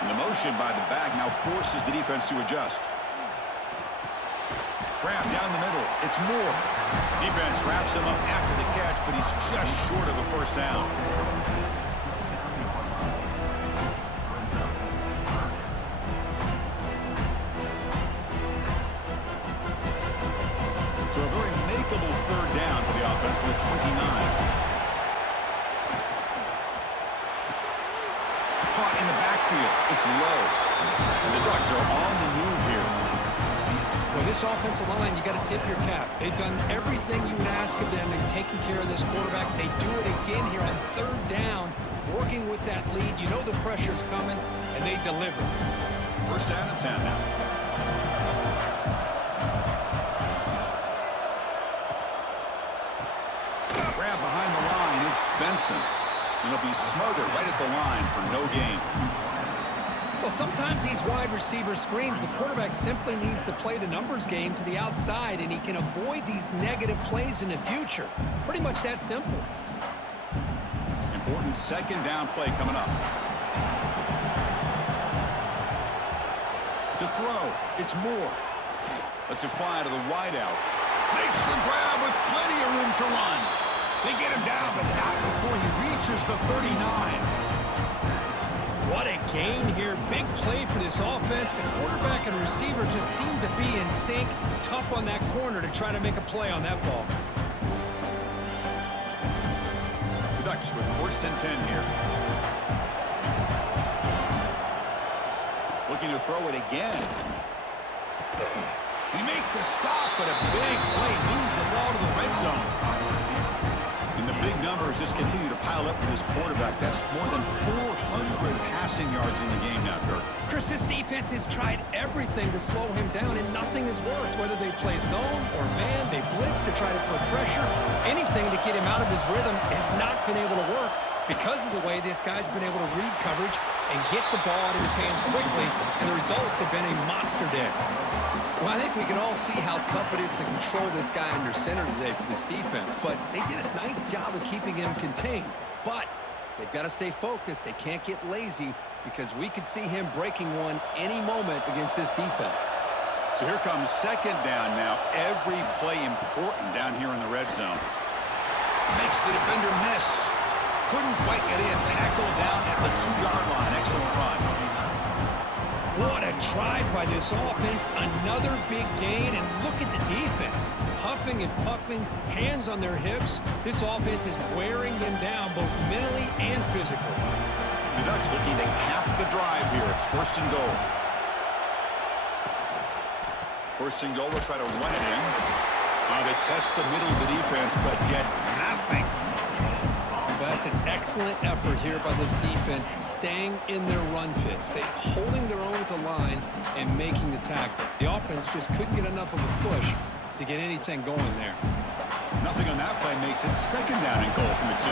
And the motion by the back now forces the defense to adjust. Grab down the middle. It's Moore. Defense wraps him up after the catch, but he's just short of a first down. So a very makeable third down for the offense with 29. Caught in the backfield. It's low. And the Ducks are on the move here. Well, this offensive line, you got to tip your cap. They've done everything you would ask of them in taking care of this quarterback. They do it again here on third down, working with that lead. You know the pressure's coming, and they deliver. First down and 10 now. Grab behind the line. It's Benson. And he'll be smothered right at the line for no gain. Well, sometimes these wide receiver screens, the quarterback simply needs to play the numbers game to the outside, and he can avoid these negative plays in the future. Pretty much that simple. Important second down play coming up. To throw, it's Moore. Lets it fly to the wideout. Makes the grab with plenty of room to run. They get him down, but not before he reaches the 39. What a gain here. Big play for this offense. The quarterback and receiver just seem to be in sync. Tough on that corner to try to make a play on that ball. The Ducks with first and 10 here. Looking to throw it again. He make the stop, but a big play moves the ball to the red zone. And the big numbers just continue to pile up for this quarterback. That's more than 400 passing yards in the game now, Kirk. Chris, this defense has tried everything to slow him down, and nothing has worked. Whether they play zone or man, they blitz to try to put pressure. Anything to get him out of his rhythm has not been able to work because of the way this guy's been able to read coverage and get the ball out of his hands quickly, and the results have been a monster day. Well, I think we can all see how tough it is to control this guy under center today for this defense, but they did a nice job of keeping him contained. But they've got to stay focused. They can't get lazy because we could see him breaking one any moment against this defense. So here comes second down now. Every play important down here in the red zone. Makes the defender miss. Couldn't quite get in. Tackled down at the 2-yard line. Excellent run. What a drive by this offense. Another big gain, and look at the defense. Huffing and puffing, hands on their hips. This offense is wearing them down both mentally and physically. The Ducks looking to cap the drive here. It's first and goal. First and goal, they'll try to run it in. They test the middle of the defense, but get nothing. That's an excellent effort here by this defense, staying in their run fits. They're holding their own at the line and making the tackle. The offense just couldn't get enough of a push to get anything going there. Nothing on that play makes it second down and goal from the 2.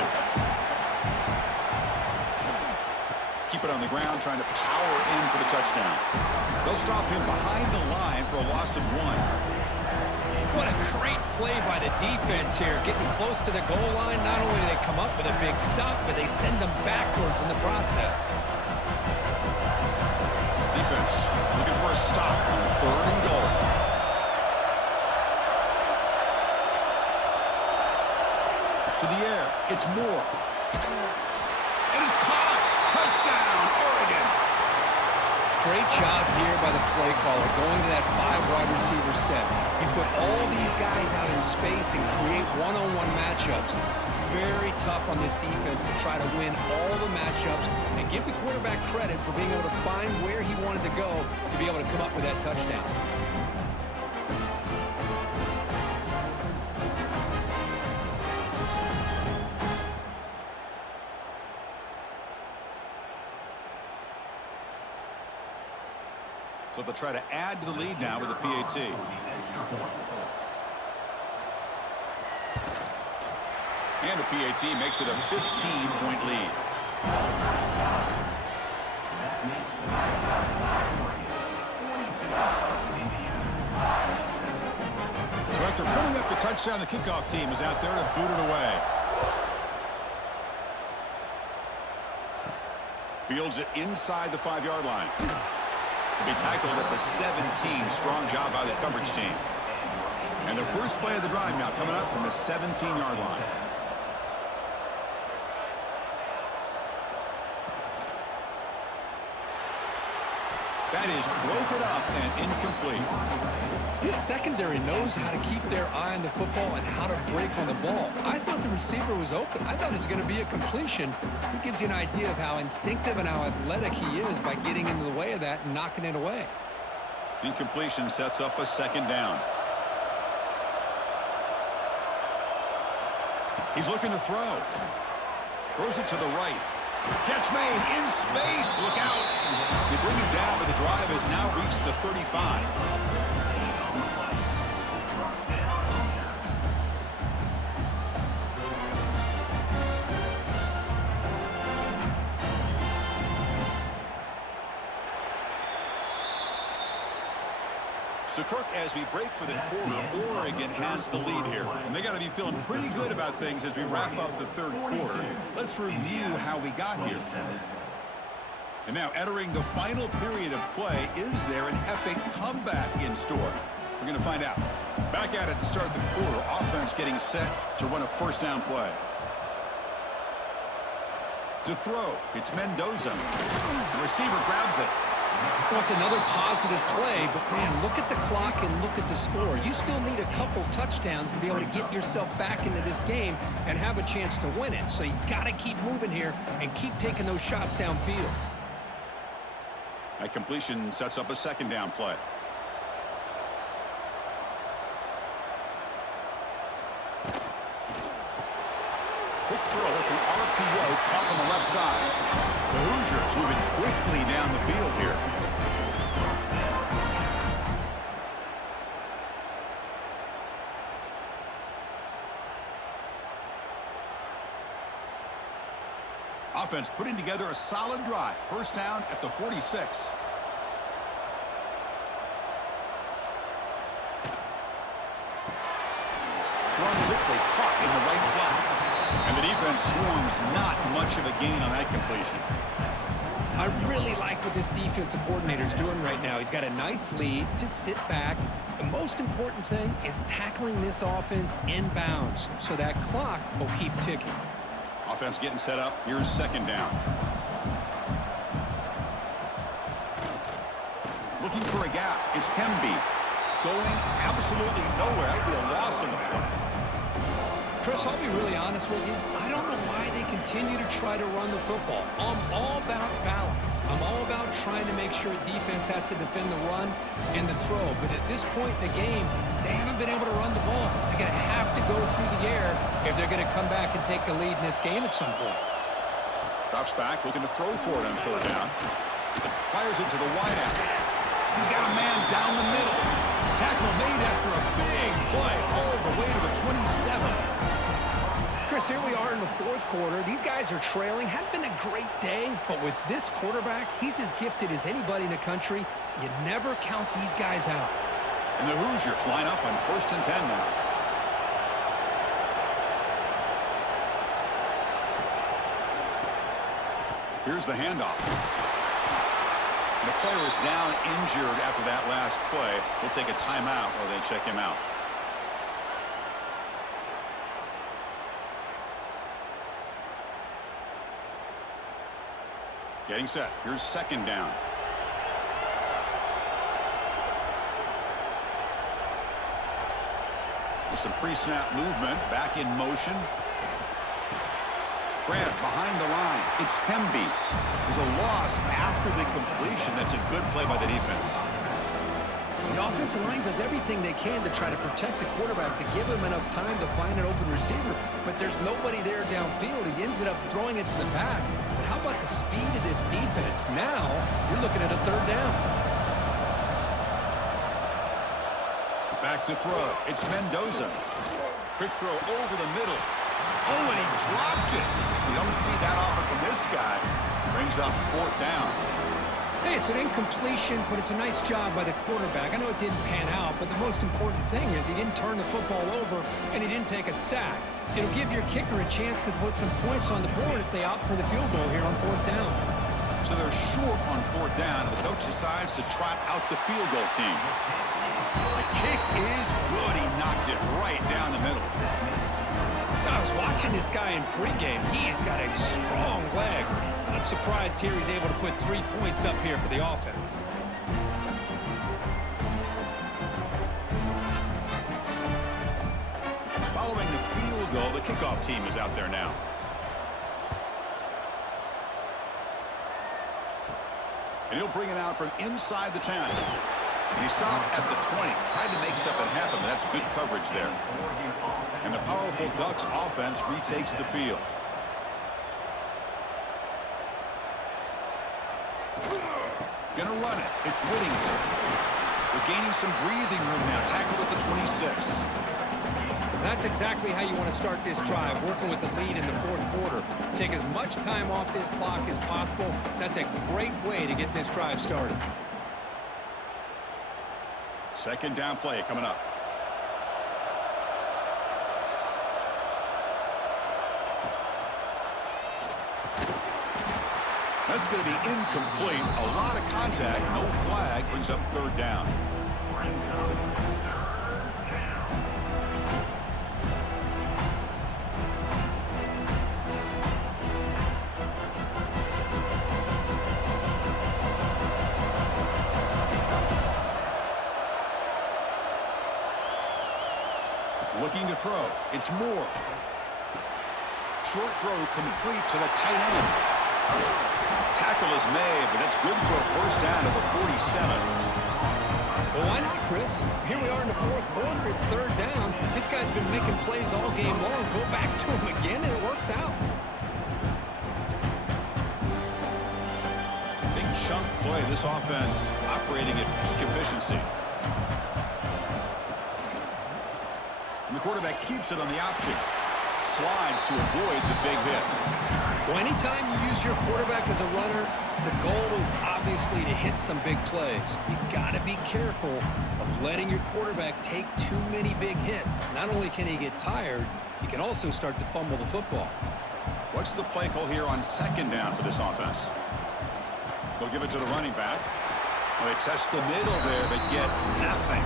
Keep it on the ground, trying to power in for the touchdown. They'll stop him behind the line for a loss of 1. What a great play by the defense here. Getting close to the goal line, not only do they come up with a big stop, but they send them backwards in the process. Defense looking for a stop on third and goal. To the air, it's Moore. And it's caught. Touchdown, Oregon. Great job here by the play caller, going to that 5 wide receiver set. You put all these guys out in space and create one-on-one matchups. It's very tough on this defense to try to win all the matchups and give the quarterback credit for being able to find where he wanted to go to be able to come up with that touchdown. So they'll try to add to the lead now with a PAT. And the PAT makes it a 15-point lead. So after putting up the touchdown, the kickoff team is out there to boot it away. Fields it inside the 5-yard line. To be tackled at the 17. Strong job by the coverage team. And the first play of the drive now coming up from the 17-yard line. That is broken up and incomplete. This secondary knows how to keep their eye on the football and how to break on the ball. I thought the receiver was open. I thought it was going to be a completion. It gives you an idea of how instinctive and how athletic he is by getting into the way of that and knocking it away. Incompletion sets up a second down. He's looking to throw. Throws it to the right. Catch made in space. Look out. They bring him down, but the drive has now reached the 35. So, Kirk, as we break for the quarter, Oregon has the lead here. And they got to be feeling pretty good about things as we wrap up the third quarter. Let's review how we got here. And now, entering the final period of play, is there an epic comeback in store? We're going to find out. Back at it to start the quarter. Offense getting set to run a first down play. To throw, it's Mendoza. The receiver grabs it. Well, it's another positive play, but, man, look at the clock and look at the score. You still need a couple touchdowns to be able to get yourself back into this game and have a chance to win it. So you got to keep moving here and keep taking those shots downfield. That completion sets up a second down play. Quick throw. It's an RPO caught on the left side. The Hoosiers moving quickly down the field here. Offense putting together a solid drive. First down at the 46. Thrown quickly, caught in the right flat. And the defense swarms, not much of a gain on that completion. I really like what this defensive coordinator is doing right now. He's got a nice lead. Just sit back. The most important thing is tackling this offense inbounds so that clock will keep ticking. Offense getting set up. Here's second down. Looking for a gap. It's Pemby. Going absolutely nowhere. That would be a loss on the play. Chris, I'll be really honest with you. I don't know why they continue to try to run the football. I'm all about balance. I'm all about trying to make sure defense has to defend the run and the throw. But at this point in the game, they haven't been able to run the ball. They're going to have to go through the air if they're going to come back and take the lead in this game at some point. Drops back, looking to throw for it on third down. Fires it to the wideout. He's got a man down the middle. Tackle made after a big play all the way to the 27. Chris, here we are in the fourth quarter. These guys are trailing. Hadn't been a great day, but with this quarterback, he's as gifted as anybody in the country. You never count these guys out. And the Hoosiers line up on 1st and 10 now. Here's the handoff. And the player is down injured after that last play. We'll take a timeout while they check him out. Getting set. Here's second down. With some pre-snap movement. Back in motion. Grant behind the line. It's Pemby. There's a loss after the completion. That's a good play by the defense. The offensive line does everything they can to try to protect the quarterback, to give him enough time to find an open receiver. But there's nobody there downfield. He ends up throwing it to the back. But how about the speed of this defense? Now, you're looking at a third down. Back to throw. It's Mendoza. Quick throw over the middle. Oh, and he dropped it. You don't see that often from this guy. Brings up 4th down. Hey, it's an incompletion, but it's a nice job by the quarterback. I know it didn't pan out, but the most important thing is he didn't turn the football over, and he didn't take a sack. It'll give your kicker a chance to put some points on the board if they opt for the field goal here on 4th down. So they're short on 4th down, and the coach decides to trot out the field goal team. The kick is good. He knocked it right down the middle. I was watching this guy in pregame. He has got a strong leg. Not surprised here he's able to put 3 points up here for the offense. Following the field goal, the kickoff team is out there now. And he'll bring it out from inside the 10. And he stopped at the 20. Tried to make something happen, but that's good coverage there. And the powerful Ducks offense retakes the field. Gonna run it. It's Whittington. They're gaining some breathing room now. Tackled at the 26. That's exactly how you want to start this drive, working with the lead in the 4th quarter. Take as much time off this clock as possible. That's a great way to get this drive started. 2nd down play coming up. That's going to be incomplete. A lot of contact. No flag. Brings up 3rd down. Looking to throw. It's Moore. Short throw complete to the tight end. Tackle is made, but that's good for a 1st down to the 47. Well, why not, Chris? Here we are in the 4th quarter. It's 3rd down. This guy's been making plays all game long. Go back to him again, and it works out. Big chunk play. This offense operating at peak efficiency. And the quarterback keeps it on the option. Slides to avoid the big hit. Well, anytime you use your quarterback as a runner, the goal is obviously to hit some big plays. You got to be careful of letting your quarterback take too many big hits. Not only can he get tired, he can also start to fumble the football. What's the play call here on 2nd down for this offense? They'll give it to the running back. Well, they test the middle there, but get nothing.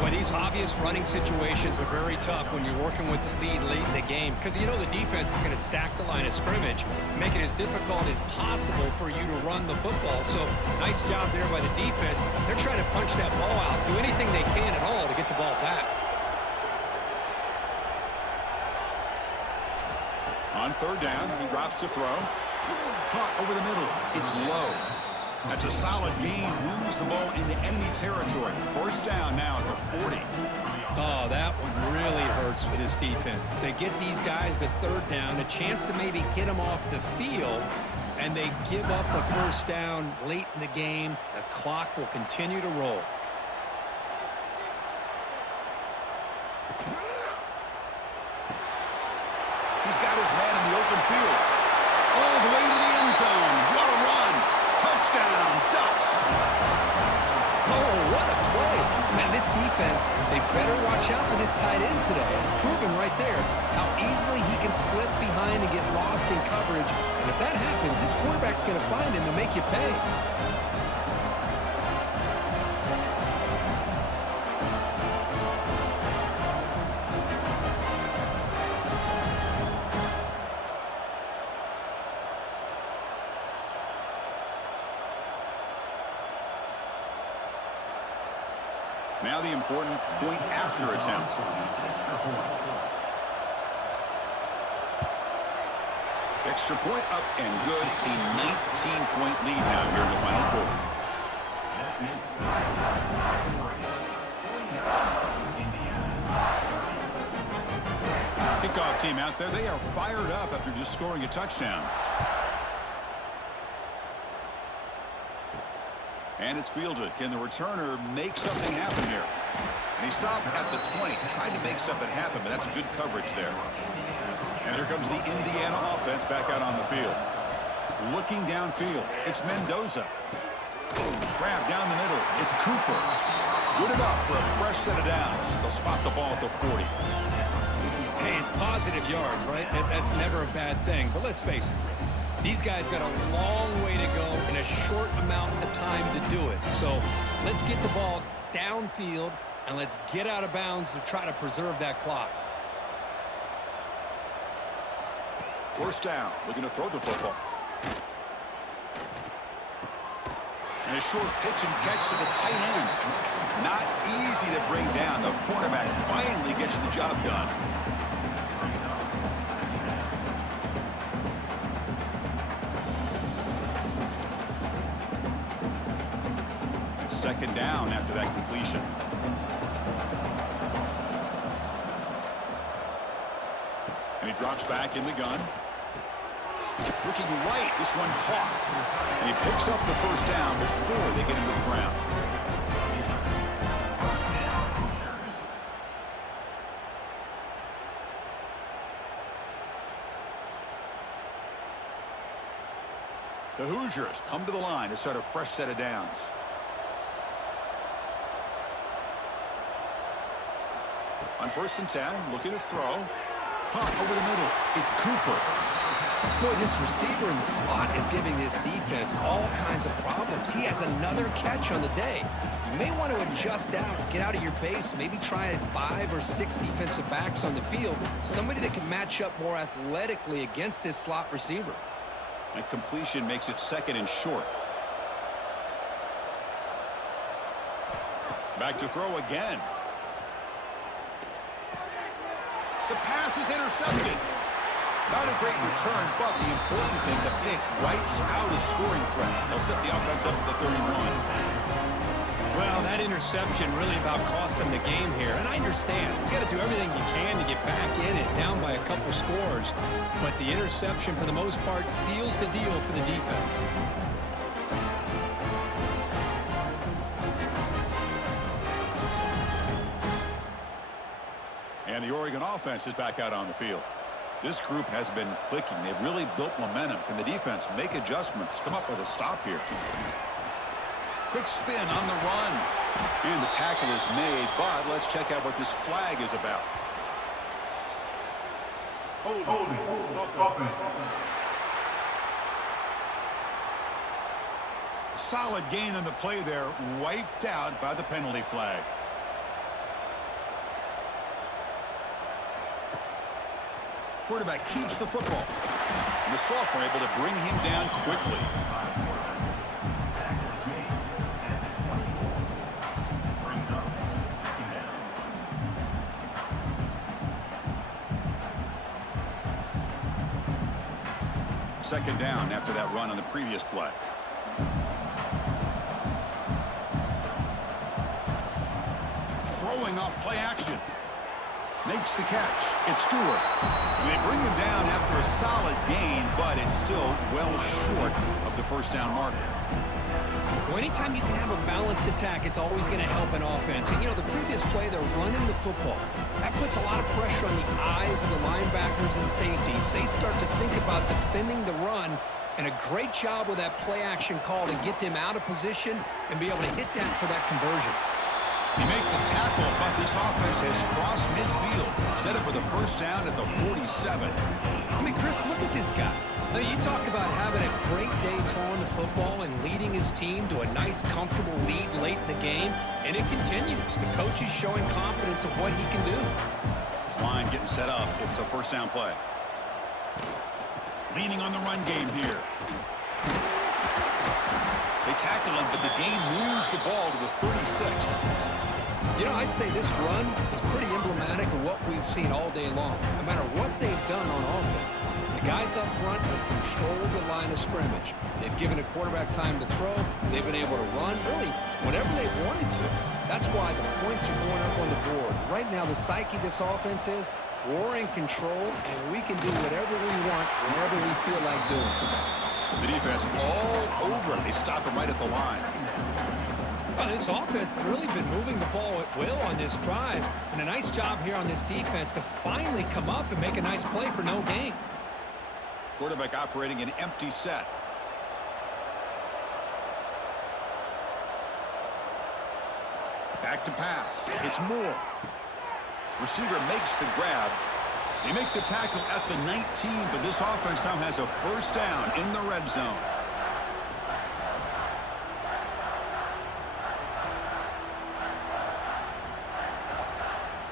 Well, these obvious running situations are very tough when you're working with the lead late in the game, because you know the defense is going to stack the line of scrimmage, make it as difficult as possible for you to run the football. So nice job there by the defense. They're trying to punch that ball out, do anything they can at all to get the ball back. On 3rd down, he drops to throw. Caught over the middle. It's low. That's a solid gain. Moves the ball into enemy territory. 1st down now at the 40. Oh, that one really hurts for this defense. They get these guys to 3rd down, a chance to maybe get them off the field, and they give up a 1st down late in the game. The clock will continue to roll. He's got his man in the open field. All the way to the end zone. What a run. Touchdown, Ducks. Oh, what a play. Man, this defense, they better watch out for this tight end today. It's proven right there how easily he can slip behind and get lost in coverage. And if that happens, his quarterback's going to find him and make you pay. Now the important point after attempt. Extra point up and good. A 19-point lead now here in the final quarter. Kickoff team out there. They are fired up after just scoring a touchdown. And it's fielded. Can the returner make something happen here? And he stopped at the 20, trying to make something happen, but that's good coverage there. And here comes the Indiana offense back out on the field. Looking downfield, it's Mendoza. Grab down the middle, it's Cooper. Good enough for a fresh set of downs. They'll spot the ball at the 40. Hey, it's positive yards, right? That's never a bad thing. But let's face it, Chris. These guys got a long way to go in a short amount of time to do it. So let's get the ball downfield, and let's get out of bounds to try to preserve that clock. First down, looking to throw the football. And a short pitch and catch to the tight end. Not easy to bring down. The cornerback finally gets the job done. Second down after that completion. And he drops back in the gun. Looking right, this one caught. And he picks up the first down before they get him to the ground. The Hoosiers come to the line to start a fresh set of downs. On 1st and 10, looking to throw. Caught over the middle. It's Cooper. Boy, this receiver in the slot is giving this defense all kinds of problems. He has another catch on the day. You may want to adjust out, get out of your base, maybe try 5 or 6 defensive backs on the field, somebody that can match up more athletically against this slot receiver. And completion makes it second and short. Back to throw again. The pass is intercepted. Not a great return, but the important thing, the pick wipes out a scoring threat. They'll set the offense up at the 31. Well, that interception really about cost them the game here. And I understand. You got to do everything you can to get back in it, down by a couple scores. But the interception, for the most part, seals the deal for the defense. And the Oregon offense is back out on the field. This group has been clicking. They've really built momentum. Can the defense make adjustments? Come up with a stop here. Quick spin on the run. And the tackle is made, but let's check out what this flag is about. Solid gain on the play there, wiped out by the penalty flag. Quarterback keeps the football. And the sophomore able to bring him down quickly. Second down after that run on the previous play. Throwing off play action. Makes the catch. It's Stewart. And they bring him down after a solid gain, but it's still well short of the first down marker. Well, anytime you can have a balanced attack, it's always going to help an offense. And, you know, the previous play, they're running the football. That puts a lot of pressure on the eyes of the linebackers and safeties. They start to think about defending the run, and a great job with that play action call to get them out of position and be able to hit that for that conversion. He made the tackle, but this offense has crossed midfield. Set up with a first down at the 47. I mean, Chris, look at this guy. Now, you talk about having a great day throwing the football and leading his team to a nice, comfortable lead late in the game, and it continues. The coach is showing confidence of what he can do. This line getting set up. It's a first down play. Leaning on the run game here. They tackle him, but the gain moves the ball to the 36. You know, I'd say this run is pretty emblematic of what we've seen all day long. No matter what they've done on offense, the guys up front have controlled the line of scrimmage. They've given a quarterback time to throw. They've been able to run, really, whenever they've wanted to. That's why the points are going up on the board. Right now, the psyche of this offense is we're in control, and we can do whatever we want whenever we feel like doing it. The defense all over. They stop him right at the line. Well, this offense has really been moving the ball at will on this drive. And a nice job here on this defense to finally come up and make a nice play for no gain. Quarterback operating an empty set. Back to pass. It's Moore. Receiver makes the grab. They make the tackle at the 19, but this offense now has a first down in the red zone.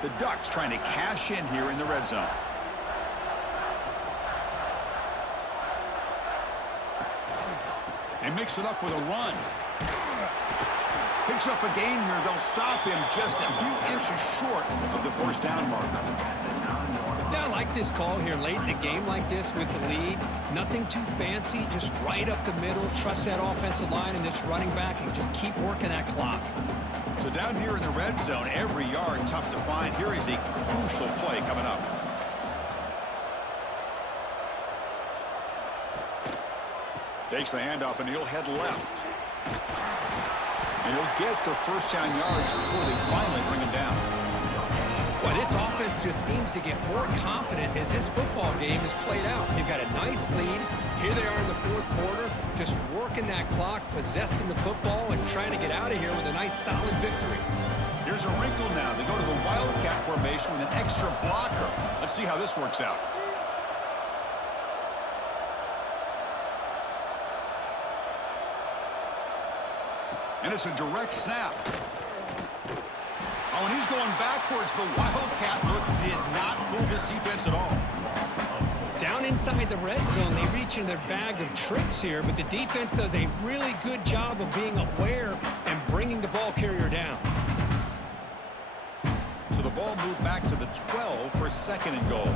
The Ducks trying to cash in here in the red zone. They mix it up with a run. Picks up a gain here. They'll stop him just a few inches short of the first down marker. Yeah, I like this call here late in the game like this with the lead. Nothing too fancy, just right up the middle. Trust that offensive line and this running back and just keep working that clock. So down here in the red zone, every yard tough to find. Here is a crucial play coming up. Takes the handoff and he'll head left. And he'll get the first down yards before they finally bring him down. Well, this offense just seems to get more confident as this football game is played out. They've got a nice lead. Here they are in the fourth quarter, just working that clock, possessing the football, and trying to get out of here with a nice, solid victory. Here's a wrinkle now. They go to the Wildcat formation with an extra blocker. Let's see how this works out. And it's a direct snap. Oh, and he's going backwards. The Wildcat look did not fool this defense at all. Down inside the red zone, they reach in their bag of tricks here, but the defense does a really good job of being aware and bringing the ball carrier down. So the ball moved back to the 12 for second and goal.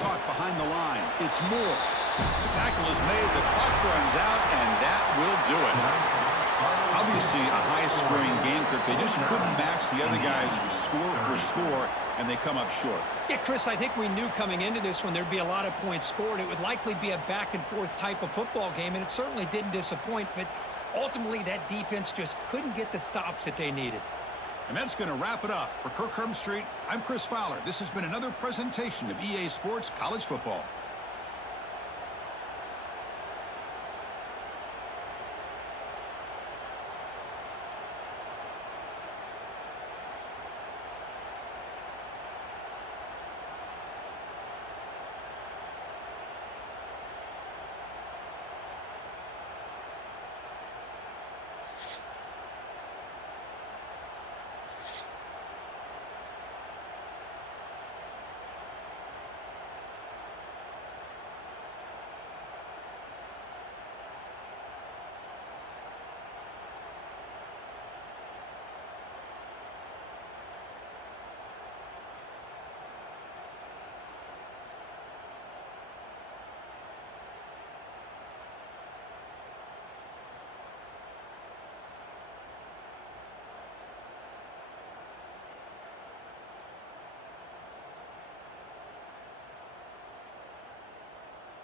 Caught behind the line. It's Moore. The tackle is made. The clock runs out, and that will do it. Obviously, a high-scoring game, Kirk. They just couldn't match the other guys score for score, and they come up short. Yeah, Chris, I think we knew coming into this one there'd be a lot of points scored. It would likely be a back-and-forth type of football game, and it certainly didn't disappoint. But ultimately, that defense just couldn't get the stops that they needed. And that's going to wrap it up. For Kirk Street, I'm Chris Fowler. This has been another presentation of EA Sports College Football.